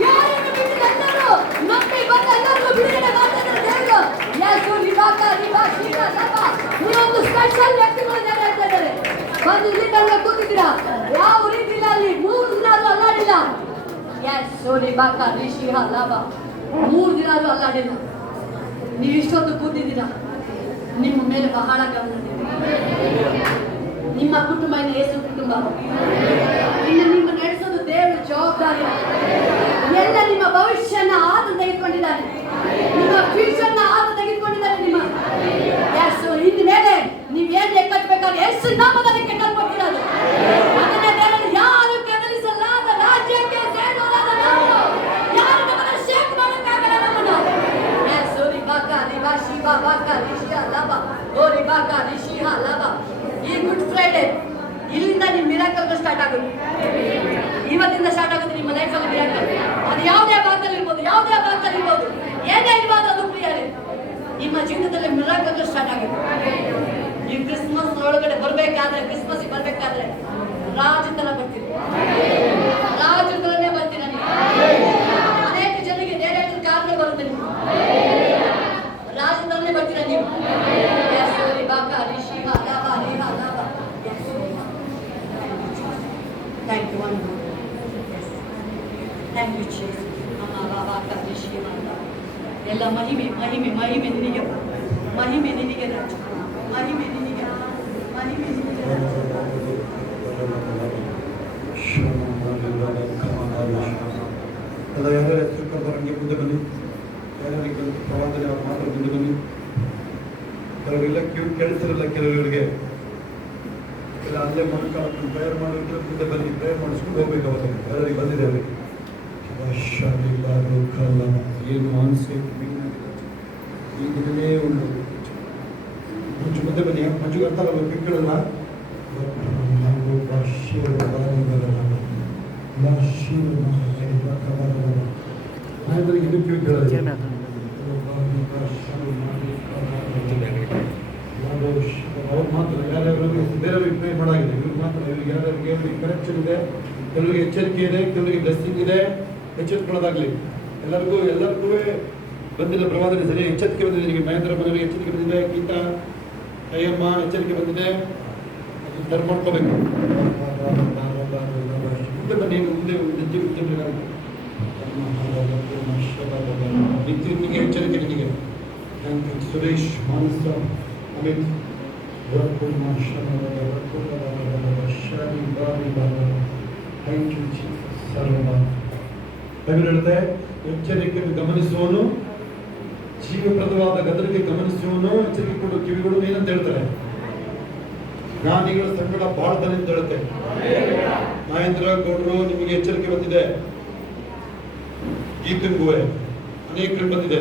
ಯಾರನ್ನು ಬಿಟ್ಟಿಲ್ಲ, ಎಲ್ಲರೂ ನಂಬಿ ಬಂದ ಎಲ್ಲರಿಗೂ ಬಿಡುಗಡೆ ಮಾಡ್ತಾ ಇದ್ದಾರೆ ದೇವರು. ಯೇಸು ರಿಬಾಕ ರಿಬಾ ಶಿಖ ಲಬ ಇನ್ನೊಂದು ಸ್ಪೆಷಲ್ ವ್ಯಕ್ತಿಗಳು ಹೇಳ್ತಾ ಇದ್ದಾರೆ. ಬಂದು ಇಲ್ಲಿ ಕೂತಿದ್ದೀರಾ, ಯಾವ ರೀತಿ ಇಲ್ಲ, ಅಲ್ಲಿ 3 ದಿನ ಅಲ್ಲಾಡಿಲ್ಲ. ಯೇಸು ರಿಬಾಕ ರಿಶಿಹ ಲಬ 3 ದಿನ ಅಲ್ಲಾಡಿಲ್ಲ. ನೀವು ಇಷ್ಟೊಂದು ಕೂತಿದ್ದೀರಾ, ನಿಮ್ಮ ಮೇಲೆ ಬಹಳ ಗಮನ ಇದೆ. ನಿಮ್ಮ ಕುಟುಂಬ ಯೇಸು ಕುಟುಂಬ, ನಿಮ್ಮ ನಡೆಸೋದು ದೇವರ ಜವಾಬ್ದಾರಿ. ಎಲ್ಲ ನಿಮ್ಮ ಭವಿಷ್ಯನ ಆತ ತೆಗೆದುಕೊಂಡಿದ್ದಾನೆ, ನಿಮ್ಮ ಫ್ಯೂಚರ್ನ ಆತ ತೆಗೆದುಕೊಂಡಿದ್ದಾನೆ. ನಿಮ್ಮ ಯೇಸು ಇನ್ನು ಮೇಲೆ ನೀವೇನು ಲೆಕ್ಕಬೇಕಾದ್ರೆ ಯೇಸು ನಾಮದಲ್ಲಿ ಕೆಟ್ಟಲ್ಪಟ್ಟಿರೋದು. ಅದನ್ನ ದೇವರು ಯಾರು ಕೆದರಿಸಲಾದ ರಾಜ್ಯಕ್ಕೆ ಸೇರೋದಾದ ನಾವು ಯಾರು ನಮ್ಮನ್ನ ಶೇಕ್ ಮಾಡೋಕ್ಕಾಗಲ್ಲ. ನಮ್ಮನ್ನು ಯೇಸು ರಿಬಾಕ ರಿಬಾ ಶಿಬಾ ಬಾಕ ರಿಶಿಹ ಲಬ ಓ ರಿಬಾಕ ರಿಶಿಹ ಲಬ. ಈ ಗುಡ್ ಫ್ರೈಡೆ ಇಲ್ಲಿಂದ ನಿಮ್ಮ ಮಿರಾಕಲ್ಗಳು ಸ್ಟಾರ್ಟ್ ಆಗುತ್ತೆ. ಇವತ್ತಿಂದ ಸ್ಟಾರ್ಟ್ ಆಗುತ್ತೆ ನಿಮ್ಮ ಲೈಫಲ್ಲಿ ಮಿರಾಕಲ್. ಅದು ಯಾವುದೇ ಭಾಗದಲ್ಲಿ ಇರ್ಬೋದು, ಯಾವುದೇ ಭಾಗದಲ್ಲಿ ಇರ್ಬೋದು, ಏನೇ ಇರ್ಬೋದು, ಅದು ಪ್ರಿಯರೇ ನಿಮ್ಮ ಜೀವನದಲ್ಲಿ ಮಿರಾಕಲ್ಗಳು ಸ್ಟಾರ್ಟ್ ಆಗುತ್ತೆ. ಈ ಕ್ರಿಸ್ಮಸ್ ಒಳಗಡೆ ಬರಬೇಕಾದ್ರೆ, ಕ್ರಿಸ್ಮಸ್ ಬರಬೇಕಾದ್ರೆ ರಾಜ ತರ ಬರ್ತೀರಿ, ರಾಜ ತರನೇ ಬರ್ತೀರ ನೀವು. ಅನೇಕ ಜನರಿಗೆ ಡೈರೆಕ್ಟ್ ಕಾರ್ನೇ ಬರುತ್ತೆ, ನೀವು ರಾಜ ತರನೇ ಬರ್ತೀರ ನೀವು. Thank you, one more. Yes. Thank you, Jesus. Amma Baba Karishi Manda. ಎಲ್ಲ ಮಹಿಮೆ ಮಹಿಮೆ ಮಹಿಮೆ ನಿನಗೆ, ಮಹಿಮೆ ನಿನಗೆ ರಾಜ, ಮಹಿಮೆ ನಿನಗೆ, ಮಹಿಮೆ ನಿನಗೆ ರಾಜ. ಎಲ್ಲ ಯಾರ್ಯಾರು ಹೆಸರು ಕರೆದವರಂಗೆ ಮುಂದೆ ಬನ್ನಿ. ಯಾರ್ಯಾರಿಗೆ ಪ್ರವಾದನೆ ಅವ್ರು ಮಾತ್ರ ಮುಂದೆ ಬನ್ನಿ. ಕೆಲವರಿಗೆಲ್ಲ ಕೇಳಿಸಿರಲ್ಲ, ಕೆಲವರಿಗೆ ಇಲ್ಲ ಅಲ್ಲೇ ಮೊಣಕಾಲು ಪ್ರೇಯರ್ ಮಾಡಿದ್ರೆ ಮುಂದೆ ಬನ್ನಿ, ಪ್ರೇಯರ್ ಮಾಡಿಸ್ಕೊಂಡು ಹೋಗ್ಬೇಕು. ಅವಾಗ ಎಲ್ಲರಿಗೆ ಬಂದಿದೆ ಅವರಿಗೆ ಏನು ಅನಿಸೆ ಈ ದಿನವೇ ಒಂದು ಮುಂಚೆ ಮುಂದೆ ಬನ್ನಿ. ಮಂಜು ಅರ್ಥ ಆಗಲ್ಲ, ಮಕ್ಕಳೆಲ್ಲ ಇದು ಕ್ಯೂ ಕೇಳೋದು ಅವ್ರು ಮಾತ್ರ ಯಾರ್ಯಾರು ಬೇರೆಯವ್ರಿಗೆ ಪ್ರೇ ಮಾಡಾಗಿದೆ, ಇವ್ರಿಗೆ ಮಾತ್ರ ಇವ್ರಿಗೆ ಯಾರ್ಯಾರಿಗೆ ಕರೆಕ್ಷನ್ ಇದೆ, ಕೆಲವರಿಗೆ ಎಚ್ಚರಿಕೆ ಇದೆ, ಕೆಲವರಿಗೆ ಬ್ಲೆಸ್ಸಿಂಗ್ ಇದೆ. ಎಚ್ಚೆತ್ಕೊಳ್ಳೋದಾಗ್ಲಿ ಎಲ್ಲರಿಗೂ ಬಂದಿಲ್ಲ ಪ್ರವಾದನೆ ಸರಿ. ಎಚ್ಚರಿಕೆ ಬಂದಿದೆ ನಿಮಗೆ, ಮಹೇಂದ್ರ ಮನೆಯವರಿಗೆ ಎಚ್ಚರಿಕೆ ಬಂದಿದೆ, ಗೀತಾ ಅಯ್ಯಮ್ಮ ಎಚ್ಚರಿಕೆ ಬಂದಿದೆ, ಧರ್ಮ ಮಾಡ್ಕೋಬೇಕು. ಮುಂದೆ ಬನ್ನಿ, ಮುಂದೆ ನಿಮಗೆ ಎಚ್ಚರಿಕೆ ನಿಮಗೆ. ಥ್ಯಾಂಕ್ ಯು ಸುರೇಶ್, ಮಾನಸ, ಅಮಿತ್, ಹೇಳುತ್ತೆ ಎಚ್ಚರಿಕೆ ಗಮನಿಸುವನು ಜೀವಪ್ರದವಾದ ಗದರಿಗೆ ಗಮನಿಸುವನು ಎಚ್ಚರಿಕೆ ಕೊಡು ಕಿವಿಗಳು ಏನಂತ ಹೇಳ್ತಾರೆ. ಜ್ಞಾನಿಗಳ ಸಂಗಡ ಬಾಳ್ತಾನೆ ಅಂತ ಹೇಳುತ್ತೆ. ಮಹೇಂದ್ರ ಗೌಡರು ನಿಮಗೆ ಎಚ್ಚರಿಕೆ ಬಂದಿದೆ, ಗೀತಂಗುವೆ ಅನೇಕರಿಗೆ ಬಂದಿದೆ.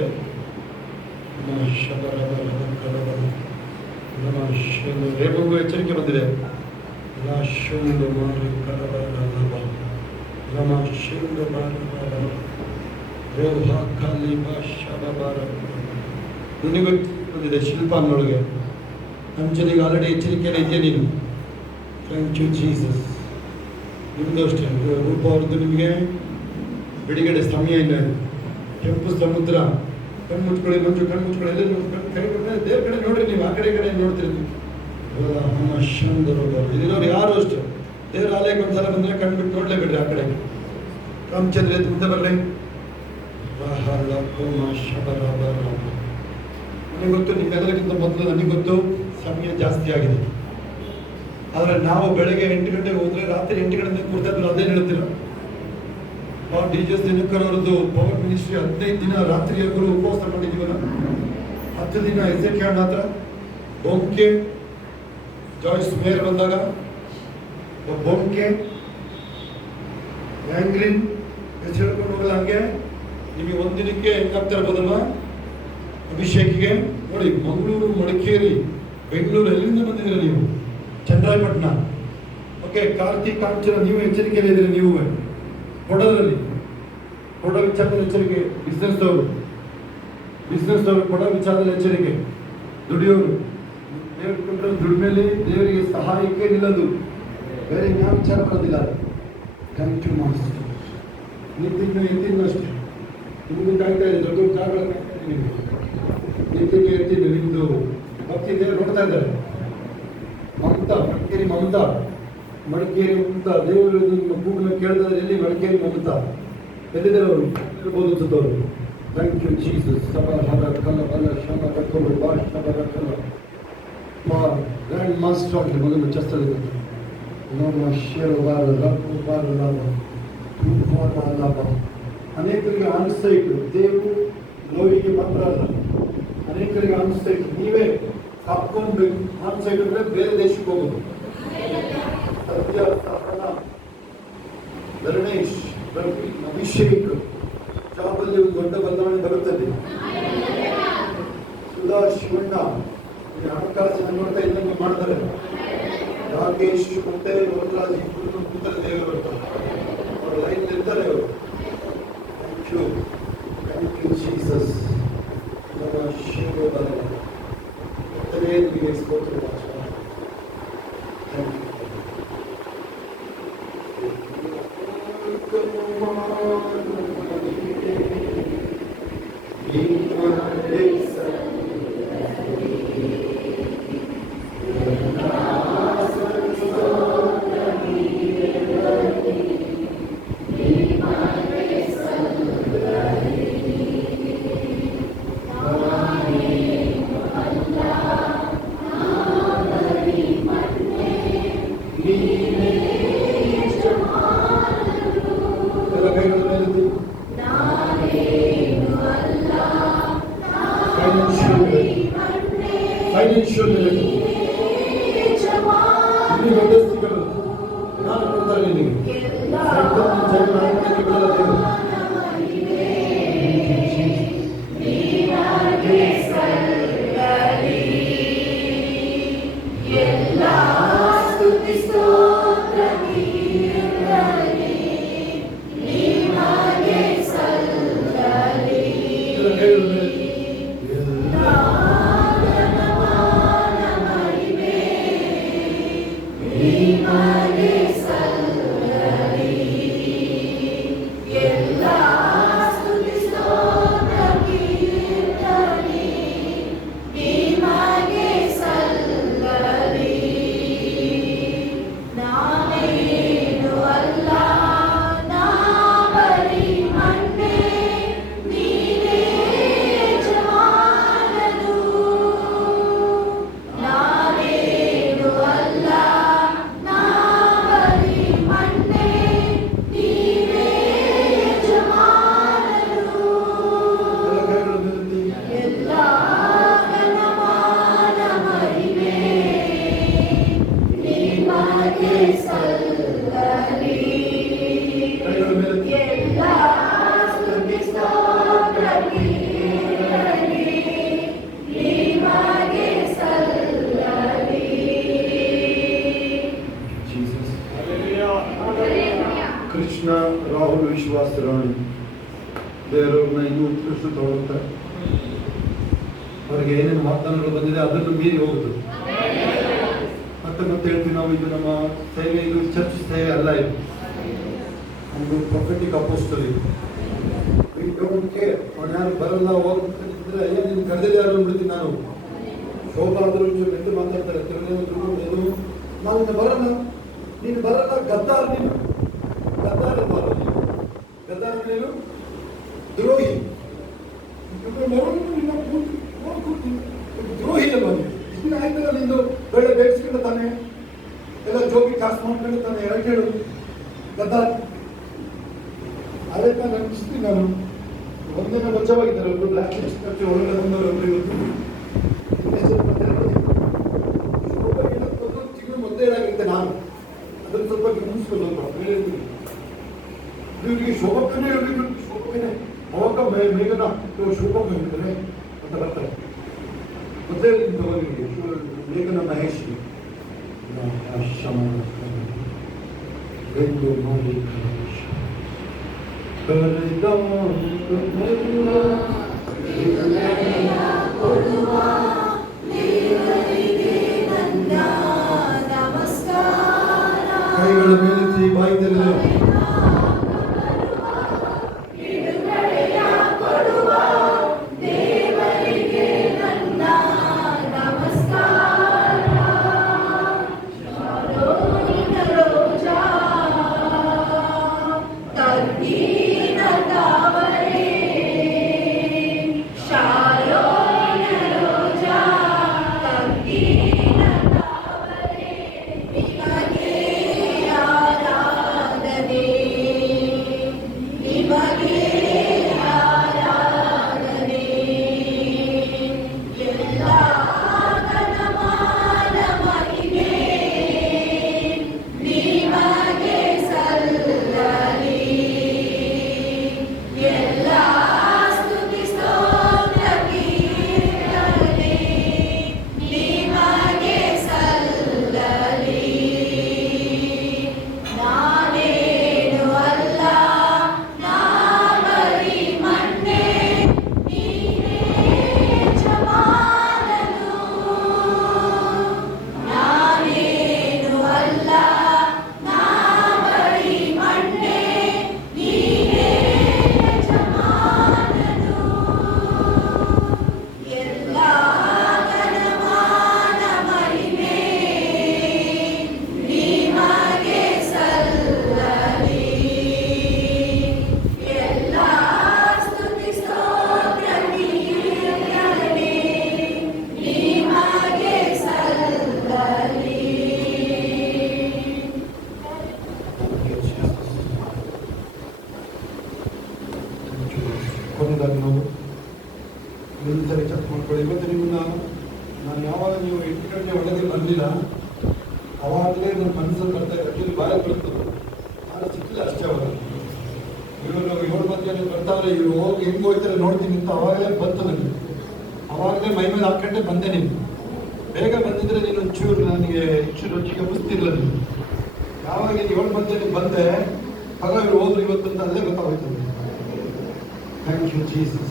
ರೇಮಂಗೂ ಎಚ್ಚರಿಕೆ ಬಂದಿದೆ. ನಿನಗೂ ಬಂದಿದೆ ಶಿಲ್ಪಾನ್ನೊಳಗೆ. ಅಂಚನಿಗೆ ಆಲ್ರೆಡಿ ಎಚ್ಚರಿಕೆಯಲ್ಲಿ ಇದೆಯಾ ನೀನು. Thank you Jesus. ನಿಮ್ಮದು ಅಷ್ಟೇ ರೂಪ ಅವ್ರದ್ದು ನಿಮಗೆ ಬಿಡುಗಡೆ ಸಮಯ ಇಲ್ಲ. ಕೆಂಪು ಸಮುದ್ರ, ಕಣ್ಣು ಮುಚ್ಕೊಳ್ಳಿ, ಮಂಜು ಕಣ್ಣು ಮುಚ್ಕೊಳ್ಳಿ, ಎಲ್ಲ ಕೈ ದೇವ್ರ ಕಡೆ ನೋಡ್ರಿ, ನೀವು ಆ ಕಡೆ ನೋಡ್ತೀರಿ. ಇದಿರೋರು ಯಾರು ಅಷ್ಟು ದೇವ್ರ ಆಲಯಕ್ಕೆ ಒಂದ್ಸಲ ಬಂದರೆ ಕಣ್ಣು ಬಿಟ್ಟು ನೋಡ್ಲೇಬೇಡ್ರಿ ಆ ಕಡೆ. ರಾಮಚಂದ್ರ ಮುಂದೆ ಬರಲಿ. ನನಗೆ ಗೊತ್ತು, ನಿಮ್ಮೆಲ್ಲರಿಗಿಂತ ಮೊದಲು ನನಗೆ ಗೊತ್ತು ಸಮಯ ಜಾಸ್ತಿ ಆಗಿದೆ. ಆದರೆ ನಾವು ಬೆಳಗ್ಗೆ 8 ಗಂಟೆಗೆ ಹೋದ್ರೆ ರಾತ್ರಿ 8 ಗಂಟೆಗೆ ಕೂರ್ತಾಯಿದ್ರು, ಅದೇ ಹೇಳುತ್ತಿಲ್ಲ. DJ ದಿನಕರ್ ಅವರದ್ದು ಪವರ್ ಮಿನಿಸ್ಟ್ರಿ 15 ದಿನ ರಾತ್ರಿಯವರೆಗೂ ಉಪವಾಸ ಮಾಡಿದ್ದೀವಲ್ಲ. 10 ದಿನ ಎಸೆಕ್ಯಾಡ್ ಹತ್ರ ಬೊಂಕೆ ಜಾಯ್ಸ್ ಮೇಯರ್ ಬಂದಾಗ ಬೊಂಕೆ ಗ್ಯಾಂಗ್ರೀನ್ ಹೇಳ್ಕೊಂಡು ಹೋಗಲ್ಲ. ಹಂಗೆ ನಿಮಗೆ ಒಂದಿನಕ್ಕೆ ಹೆಂಗಾಗ್ತಾ ಇರ್ಬೋದಲ್ವಾ, ಅಭಿಷೇಕಿಗೆ ನೋಡಿ, ಮಂಗಳೂರು, ಮಡಿಕೇರಿ, ಬೆಂಗಳೂರು, ಎಲ್ಲಿಂದ ಬಂದಿದ್ದೀರಾ ನೀವು? ಚನ್ನರಾಯಪಟ್ಟಣ, ಓಕೆ. ಕಾರ್ತಿಕ್, ಕಾಂಚನ, ನೀವು ಎಚ್ಚರಿಕೆಯಲ್ಲಿ ಇದ್ದೀರಿ. ನೀವು ಕೊಡದಲ್ಲಿ ಕೊಡ ವಿಚಾರದಲ್ಲಿ ಎಚ್ಚರಿಕೆ. ಬಿಸ್ನೆಸ್ ಅವರು ಕೊಡ ವಿಚಾರದಲ್ಲಿ ಎಚ್ಚರಿಕೆ. ದುಡಿಯೋರು ದೇವರು ಕೊಟ್ಟರೆ ದುಡಿಮೆಯಲ್ಲಿ ದೇವರಿಗೆ ಸಹಾಯಕ್ಕೆ ನಿಲ್ಲದು, ಬೇರೆ ಯಾವ ವಿಚಾರ ಬರೋದಿಲ್ಲ. Thank you master. ಎತ್ತಿನ ಅಷ್ಟೇ ನಿಮಗೂ ಕಾಯ್ತಾ ಇದೆ, ದೊಡ್ಡ ಕಾರ್ಗಳ ಕಾಯ್ತಾ ಇದೆ ನಿಮಗೆ. ಎತ್ತಿದ್ದು ನಿಮ್ಮದು ಭಕ್ತಿ ದೇವರು ನೋಡ್ತಾ ಇದ್ದಾರೆ. ಮಡಿಕೇರಿ ಮಮತಾ ದೇವರು ನಿಮ್ಮ ಕೂಗನ್ನು ಕೇಳಿದ್ರೆ ಎಲ್ಲಿ? ಮಡಿಕೇರಿ ಮಮತಾ ಎಲ್ಲಿದ್ದಾರೆ ಅವರು? ಇರ್ಬೋದು ಅನ್ಸುತ್ತವರು. Thank you Jesus. ಸಬಲ ಹದ ಕಲ ಬಲ ಶಬ ಕಲ ಬಾ ಶಬರ ಕಲ ಗ್ರ್ಯಾಂಡ್ ಮಾಸ್ಟರ್ ಆಗಲಿ ಮಗನ ಚಸ್ತಲಿದೆ. ನಮ್ಮ ಶೇರವಾರ ಲಾಭ ಲಾಭ. ಅನೇಕರಿಗೆ ಆನ್ಸೈಟ್ ದೇವರು ನೋವಿಗೆ ಮಾತ್ರ ಅಲ್ಲ, ಅನೇಕರಿಗೆ ಆನ್ಸೈಟ್ ನೀವೇ ಹಾಕೊಂಡು. ಆನ್ಸೈಟ್ ಅಂದರೆ ಬೇರೆ ದೇಶಕ್ಕೆ ಹೋಗೋದು. ಸತ್ಯ, ಸಹನ, ಧರಣೇಶ್, ರವಿ, ಅಭಿಷೇಕ್ ಜಾಬಲ್ಲಿ ಒಂದು ದೊಡ್ಡ ಬದಲಾವಣೆ ಬರುತ್ತದೆ. ಸುಧಾ, ಶಿವಣ್ಣ ಹಣಕಾಸಿನ ನೋಡ್ತಾ ಇದ್ದಂಗೆ ಮಾಡ್ತಾರೆ. ರಾಕೇಶ್ ಮತ್ತೆ ರೋಟರಾಜ್ ಇಬ್ಬರು ಕೂತರೆ ದೇವರು ಬರ್ತಾರೆ, ಅವರು ಲೈನ್ ಇರ್ತಾರೆ ಅವರು. Thank you Jesus. ನಮ್ಮ ಶಿವ ನಿಮಗೆ ಸ್ತೋತ್ರ. ಥ್ಯಾಂಕ್ ಫೈನಾನ್ಷಿಯಲ್ ನಾನು ಕೊಡ್ತಾರೆ ನಿಮಗೆ. ಕೃಷ್ಣ, ರಾಹುಲ್, ವಿಶ್ವಾಸ, ರಾಣಿ ಬೇರೆಯವ್ರನ್ನ ಇನ್ನೂ ಉತ್ಕೃಷ್ಟ ತಗೊಳ್ತಾರೆ. ಅವರಿಗೆ ಏನೇನು ವಾಗ್ದಾನಗಳು ಬಂದಿದೆ ಅದನ್ನು ಮೀರಿ ಹೋಗುತ್ತದೆ. ಮತ್ತೆ ಹೇಳ್ತೀವಿ ನಾವು, ಇದು ನಮ್ಮ ಸೇವೆ, ಇದು ಚರ್ಚ್ ಸೇವೆ ಅಲ್ಲ, ಇದು ಒಂದು ಪ್ರೊಫೆಟಿಕ್ ಅಪೋಸ್ಟಲ್. ಇದು ಅವ್ರು ಯಾರು ಬರಲ್ಲ ಹೋಗಿದ್ರೆ ಅಯ್ಯ ನೀನು ಕರೆದಿದೆ ಯಾರು ಅಂದ್ಬಿಡ್ತೀನಿ ನಾನು. ಶೋಭಾ ಆದರೂ ಮೆಟ್ಟು ಮಾತಾಡ್ತಾರೆ, ನಾವು ಬರಲ್ಲ, ನೀನು ಬರಲ್ಲ, ಗದ್ದಾರ ನೀನು, ಗದ್ದಾರ ನೀನು ದ್ರೋಹಿ, ದ್ರೋಹಿ ಅಲ್ವಾ ನೀನು? ಇದನ್ನ ಆಯ್ತಲ್ಲ ನಿಂದು ಬೆಳೆ ಬೇಯಿಸ್ಕೊಂಡು ತಾನೆ, ಎಲ್ಲ ಜೋಗಿ ಕಾಸು ಮಾಡ್ಕೊಂಡು ತಾನೆ ಯಾಕೆ ಹೇಳು ಗದ್ದಾರ. ಅದೇ ನಾನು ಅನಿಸ್ತೀನಿ, ನಾನು ಒಂದೇನ ಬಚ್ಚವಾಗಿದ್ದಾರೆ, ಒಬ್ಬರು ಬ್ಲ್ಯಾಕ್ ಲಿಸ್ಟ್ ಖರ್ಚು ಒಳಗಡೆ ಬಂದವರು ತಿಂಗಳು ಮೊದಲೇ ಏನಾಗಿರುತ್ತೆ, ನಾನು ಅದನ್ನು ಸ್ವಲ್ಪ ಗಮನಿಸ್ಕೊಂಡು ಹೇಳ್ತೀನಿ. ಇವರಿಗೆ ಶೋಭಕ್ಕನೇ ಹೇಳಬೇಕು, ಶೋಭಕ್ಕನೇ ಅವಾಗ ಮೇಘನ ಶೋಭ ಹೇಳ್ತಾರೆ ಅಂತ ಬರ್ತಾರೆ. ಮೊದಲೇ ತಗೊಳ್ಳಿ ಲೇಖನ ಮಹೇಶ್ ಎಂದು ಮಾಡಿ ಕೈಗಳ ಮೇಲೆತ್ತಿ ಬಾಯಿದಲ್ಲಿ ಕೊನೆಯದಾಗಿ ನಾವು ನಿಲ್ಲುತ್ತಾರೆ ಚೆಕ್ ಮಾಡ್ಕೊಳ್ಳಿ. ಇವತ್ತು ನಿಮ್ಮನ್ನ ನಾನು ಯಾವಾಗ ನೀವು 8 ಗಂಟೆ ಒಳಗೆ ಬಂದಿಲ್ಲ ಅವಾಗಲೇ ನನ್ನ ಮನಸ್ಸಲ್ಲಿ ಬರ್ತಾ ಇದೆ. ಆ್ಯಕ್ಚುಲಿ ಬಾಯ ಬರ್ತದೆ, ನಾನು ಸಿಕ್ಕಿಲ್ಲ ಅಷ್ಟೇ. ಅವಾಗ ಇವರು 7 ಮಂದಿ ಬರ್ತಾವ್ರೆ, ಇವರು ಹೋಗಿ ಹೆಂಗೆ ಹೋಗ್ತಾರೆ ನೋಡ್ತೀನಿ ಅಂತ ಅವಾಗಲೇ ಬಂತು ನನಗೆ. ಅವಾಗಲೇ ಮೈ ಮೇಲೆ ಹಾಕೊಂಡೆ ಬಂದೆ. ನೀನು ಬೇಗ ಬಂದಿದ್ರೆ ನೀನು ಒಂಚೂರು ನನಗೆ ರುಚಿಗೆ ಮುಸ್ತಿರ್ಲ. ನೀನು ಯಾವಾಗ 7 ಮಂದಿ ಬಂದೆ ಆಗ ಇವರು ಹೋದ್ರು ಇವತ್ತು ಅಂತ ಅಲ್ಲೇ ಗೊತ್ತಾಗೋಯ್ತು. Thank you, Jesus.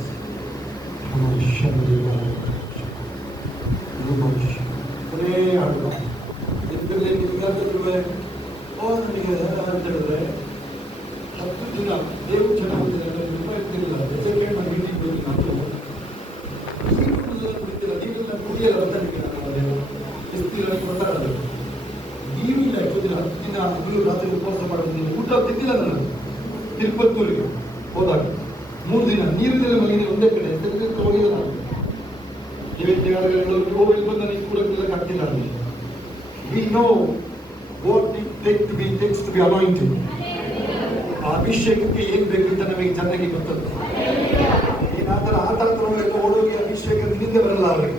ಅದೇ ಆಡುವ ಎಂತಲೇ ನಿಂತಿರುವೆ ನನಗೆ ಅಂತ ಹೇಳಿದ್ರೆ 10 ದಿನ ದೇವರು ಚೆನ್ನಾಗಿಲ್ಲ ಕುಡಿತಿಲ್ಲ ನೀವೆಲ್ಲ ಕುಡಿಯಲ್ಲ ಗೊತ್ತಾಗಲ್ಲ. ನೀವಿಲ್ಲ 10 ದಿನ ಹಗಲು ರಾತ್ರಿ ಉಪವಾಸ ಮಾಡೋದು. ಊಟ ತಿಂದಿಲ್ಲ ನಾನು ತಿರುಪತ್ತೂರಿಗೆ ಹೋದಾಗ 3 ದಿನ ನೀರಿನಲ್ಲಿ ಮಲಗಿದ ಒಂದೇ ಕಡೆ ಹೋಗಿಲ್ಲ. ನಾನು ಹೋಗಿ ಬಂದು ನನಗೆ ಕೂಡ ಆಗ್ತಿಲ್ಲ. We know what it takes to be anointed. ಆ ಅಭಿಷೇಕಕ್ಕೆ ಏನ್ ಬೇಕು ಅಂತ ನಮಗೆ ಚೆನ್ನಾಗಿ ಗೊತ್ತಲ್ಲ. ನೀನು ಆ ಥರ ಓಡೋಗಿ ಅಭಿಷೇಕ ನಿನ್ನಿಂದ ಬರಲ್ಲ ಅವರಿಗೆ.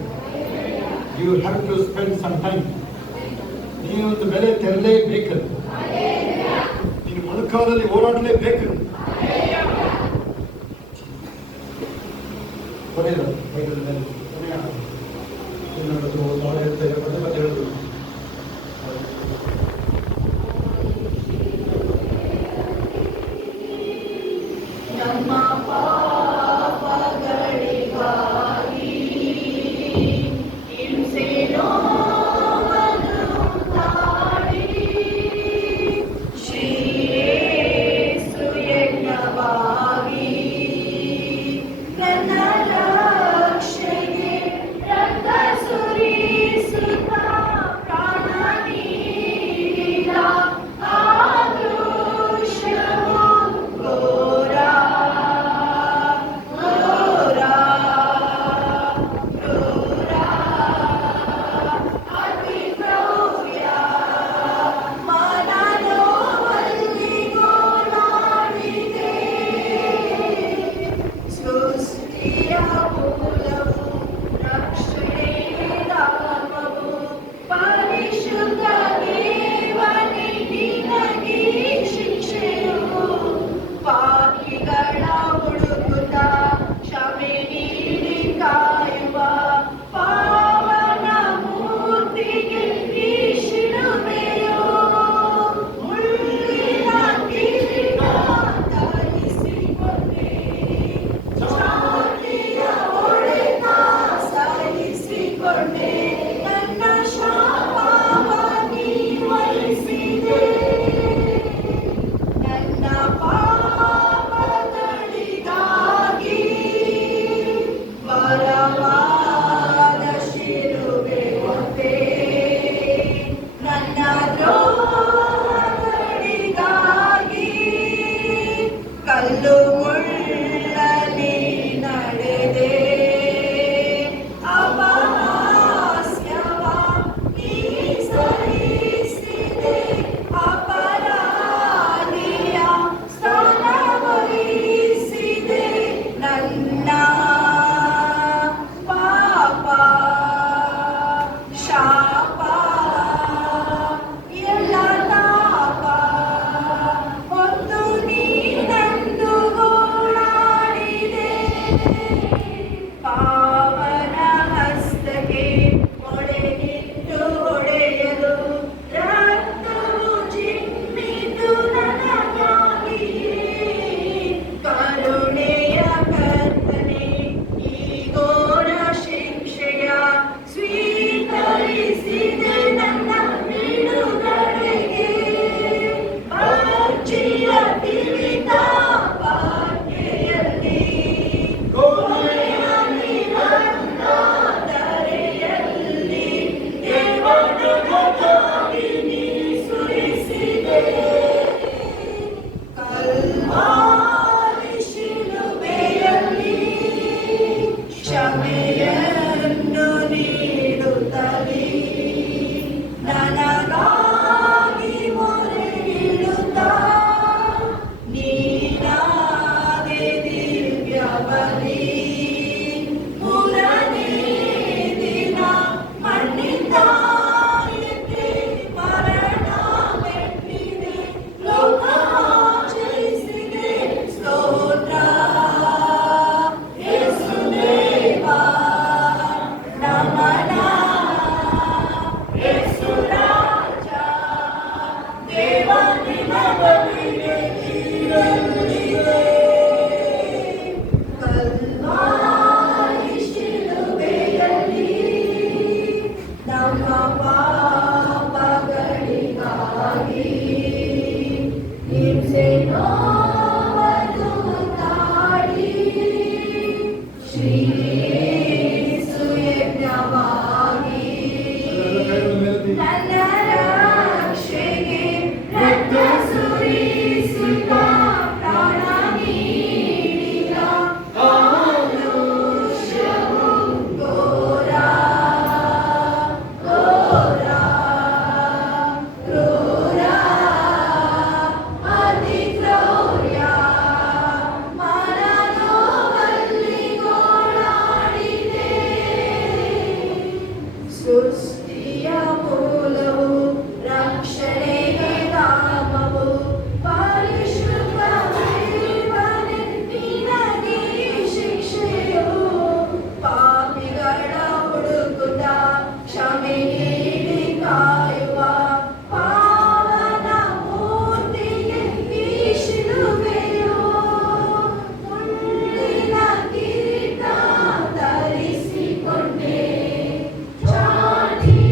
You have to spend some time. ನೀನು ಒಂದು ಬೆಲೆ ತೆರಲೇಬೇಕು. ನೀನು ಮೊಣಕಾಲಲ್ಲಿ ಓಡಾಡಲೇಬೇಕು. ಕೊನೆಯದು ಹೇಳ್ತಾರೆ ಪದೇ ಪದೇ ಹೇಳೋದು. Shake ಸುರಿಸಿದೆ ನನ್ನ ಬಿಡುಗಡೆಗೆ ಅರ್ಜಿಯ ತಿಳಿದ ಬಾಟೆಯಲ್ಲಿ ಕೊನೆಯ ನಿರಂತ ಧರೆಯಲ್ಲಿ ದೇವರಿಗಾಗಿ ನೀ ಸುರಿಸಿದೆ ಕಲ್ವಾರಿ ಶಿಲುಬೆಯಲ್ಲಿ ಕ್ಷಮೆಯನ್ನು ನೀಡುತ್ತಲೇ ನನಗಾಗಿ ಮೊರೆಯಿಡುತ್ತಾ ನೀನಾದೆ ದಿವ್ಯ ಬಲಿ ಮೂರನೇ ದಿನ ಮಣ್ಣಿಂದ ಎತ್ತಿ ಮರಣ ಮೆಟ್ಟಿದೆ ಲೋಕ ಜಯಿಸಿದೆ ಸ್ತೋತ್ರ ಯೇಸುದೇವ ನಮನ ಯೇಸು ರಾಜ ದೇವ ನಿನ್ನ ಬಳಿಗೆ ಇರಲಿದೆ ಕಲ್ವಾರಿ ಶಿಲುಬೆಯಲ್ಲಿ ನಮ್ಮ ಪಾಪಗಳಿಗಾಗಿ ಹಿಂಸೆ ನೋವನ್ನು ತಾಳಿ ಶ್ರೀ ಯೇಸು ಯಜ್ಞವಾಗಿ ನನ್ನ ರಕ್ಷೆಗೆ ರಕ್ತ ಸುರಿಸುತ್ತಾ ಪ್ರಾಣ ನೀಡಿದ ಆಲೋಷ್ಯವು ಘೋರ ಘೋರ ಕ್ರೂರ ಅತಿ ಕ್ರೌರ್ಯ ಮನನೋವಲ್ಲಿ ಗೋಳಾಡಿದೆ ಸೃಷ್ಟಿಯ ಮೂಲವು ರಕ್ಷಣೆಗೆ ಧಾಮವು ಪರಿಶುದ್ಧ ಜೀವನೆ ನಿನಗೆ ಶಿಕ್ಷೆಯು ಪಾಪಿಗಳ ಹುಡುಕುತ್ತ ಕ್ಷಮೆ ನೀಡಿ ಕಾಯುವ ಪಾವನ ಮೂರ್ತಿಗೆ ಈ ಶಿಲುಬೆಯು ಮುಳ್ಳಿನ ಕಿರೀಟ ಧರಿಸಿಕೊಂಡೆ ಚಾಟಿ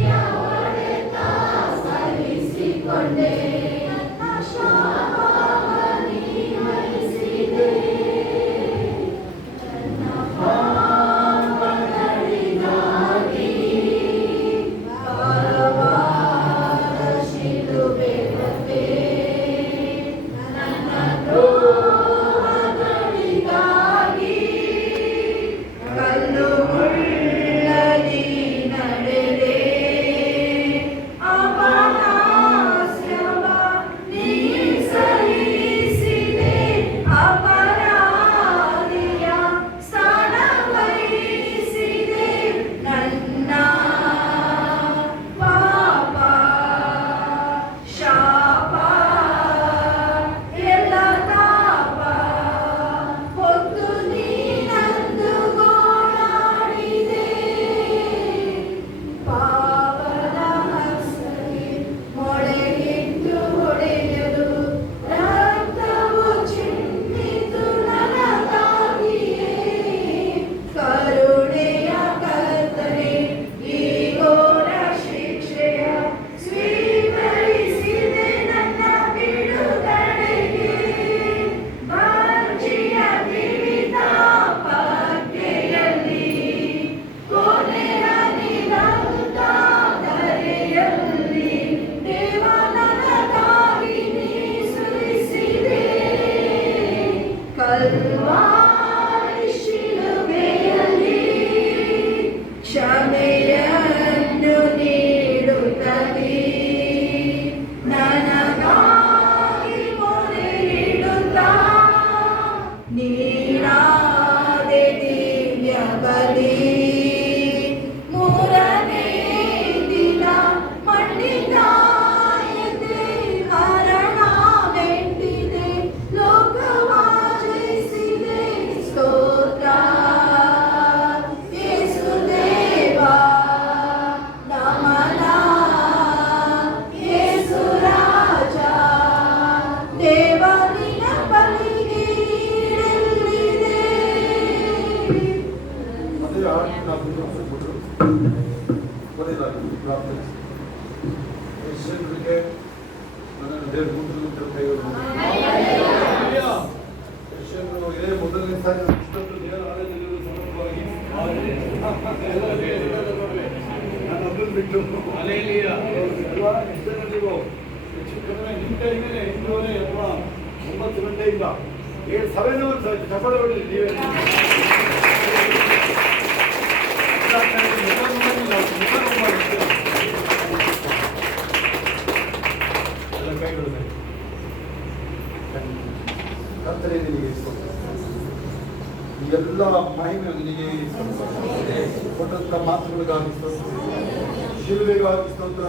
ಪ್ರಾರ್ಥನೆ ಯೇಸುವಿಗೆ ನನ್ನನ್ನು ದೇವರು ಮುಂದೆ ಕೈಗಳು ಯೇಸುವಿನ ಇದೇ ಮೊದಲನೇ ಸಾರಿ ಇಷ್ಟೊಂದು ದೇವರ ಆಲಯದಲ್ಲಿ ಸಮರ್ಪವಾಗಿ ನಾನು ಅದನ್ನು ಬಿಟ್ಟು ಅಲ್ವಾ ಎಷ್ಟನ್ನು ನೀವು ಹೆಚ್ಚು ಕಡಿಮೆ ನಿಮ್ಮ ಟೈಮೇನೆ 8:30 ಅಥವಾ 9 ಗಂಟೆಯಿಂದ 7 ಚಪಲ ಹೊಡೆದು ನೀವೇ ಕರ್ತನೇ ನಿನಗೆ ಈ ಎಲ್ಲ ಮಹಿಮೆ ನಿನಗೆ ಕೊಟ್ಟಂತ ಮಾತುಗಳಿಗಾಗಿ ಶಿಲುಬೆಗಾಗಿ ಸ್ತೋತ್ರ,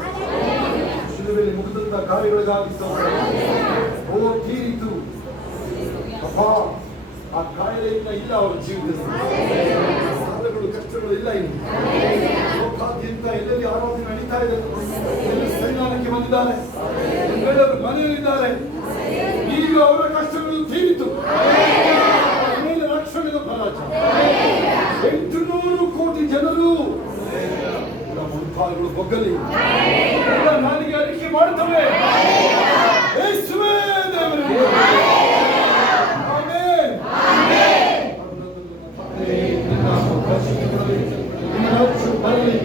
ಶಿಲುಬೆಯಲ್ಲಿ ಮುಗಿದಂತ ಕಾರ್ಯಗಳಿಗಾಗಿ ಸ್ತೋತ್ರ. ಓ ತೀರಿತು ಅಪ್ಪ, ಆ ಕಾಯಿಲೆಯಿಂದ ಇಲ್ಲ ಅವರ ಜೀವನದಲ್ಲಿ, ಸಾಲಗಳು ಕಷ್ಟಗಳು ಇಲ್ಲ ಇನ್ನು. ಸೌಭಾಗ್ಯದಿಂದ ಎಲ್ಲೆಲ್ಲಿ ಆರಾಧನೆ ನಡೀತಾ ಇದೆ, ಎಲ್ಲಿ ಸನ್ನಿಧಾನಕ್ಕೆ ಬಂದಿದ್ದಾರೆ, ಎಲ್ಲರೂ ಮನೆಯಲ್ಲಿದ್ದಾರೆ. ಈಗ ಅವರ ಕಷ್ಟಗಳು ತೀರಿತು, ಅವರ ಮೇಲೆ ರಕ್ಷಣೆಯ ಪರಾಜ. 800 ಕೋಟಿ ಜನರು ಮುಖಾಲುಗಳು ಬೊಗ್ಗಲಿ ನಾಲಿಗೆ ಅರಿಕೆ ಮಾಡುತ್ತವೆ. ಯೇಸುವೇ ದೇವರಿಗೆ ಆಮೆನ್. ನಿನ್ನ ರಾಜ್ಯ ಬರಲಿ,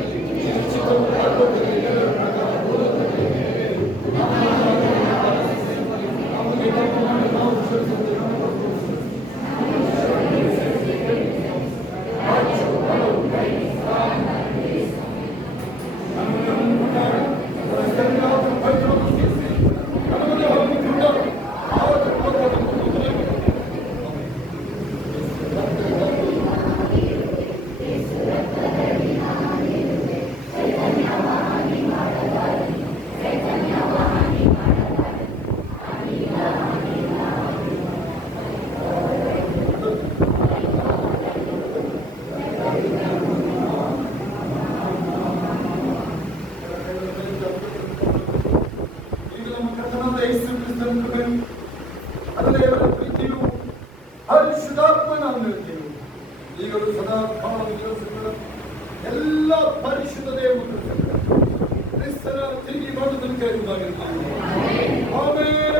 ಈಗಲೂ ಸದಾ ಎಲ್ಲ ಪರಿಶುದ್ಧತೆ ಕ್ರಿಸ್ತನ ತಿರುಗಿ ಮಾಡುವುದನ್ನು ಕೇಳುವುದಾಗಿರುತ್ತದೆ. ಆಮೆನ್.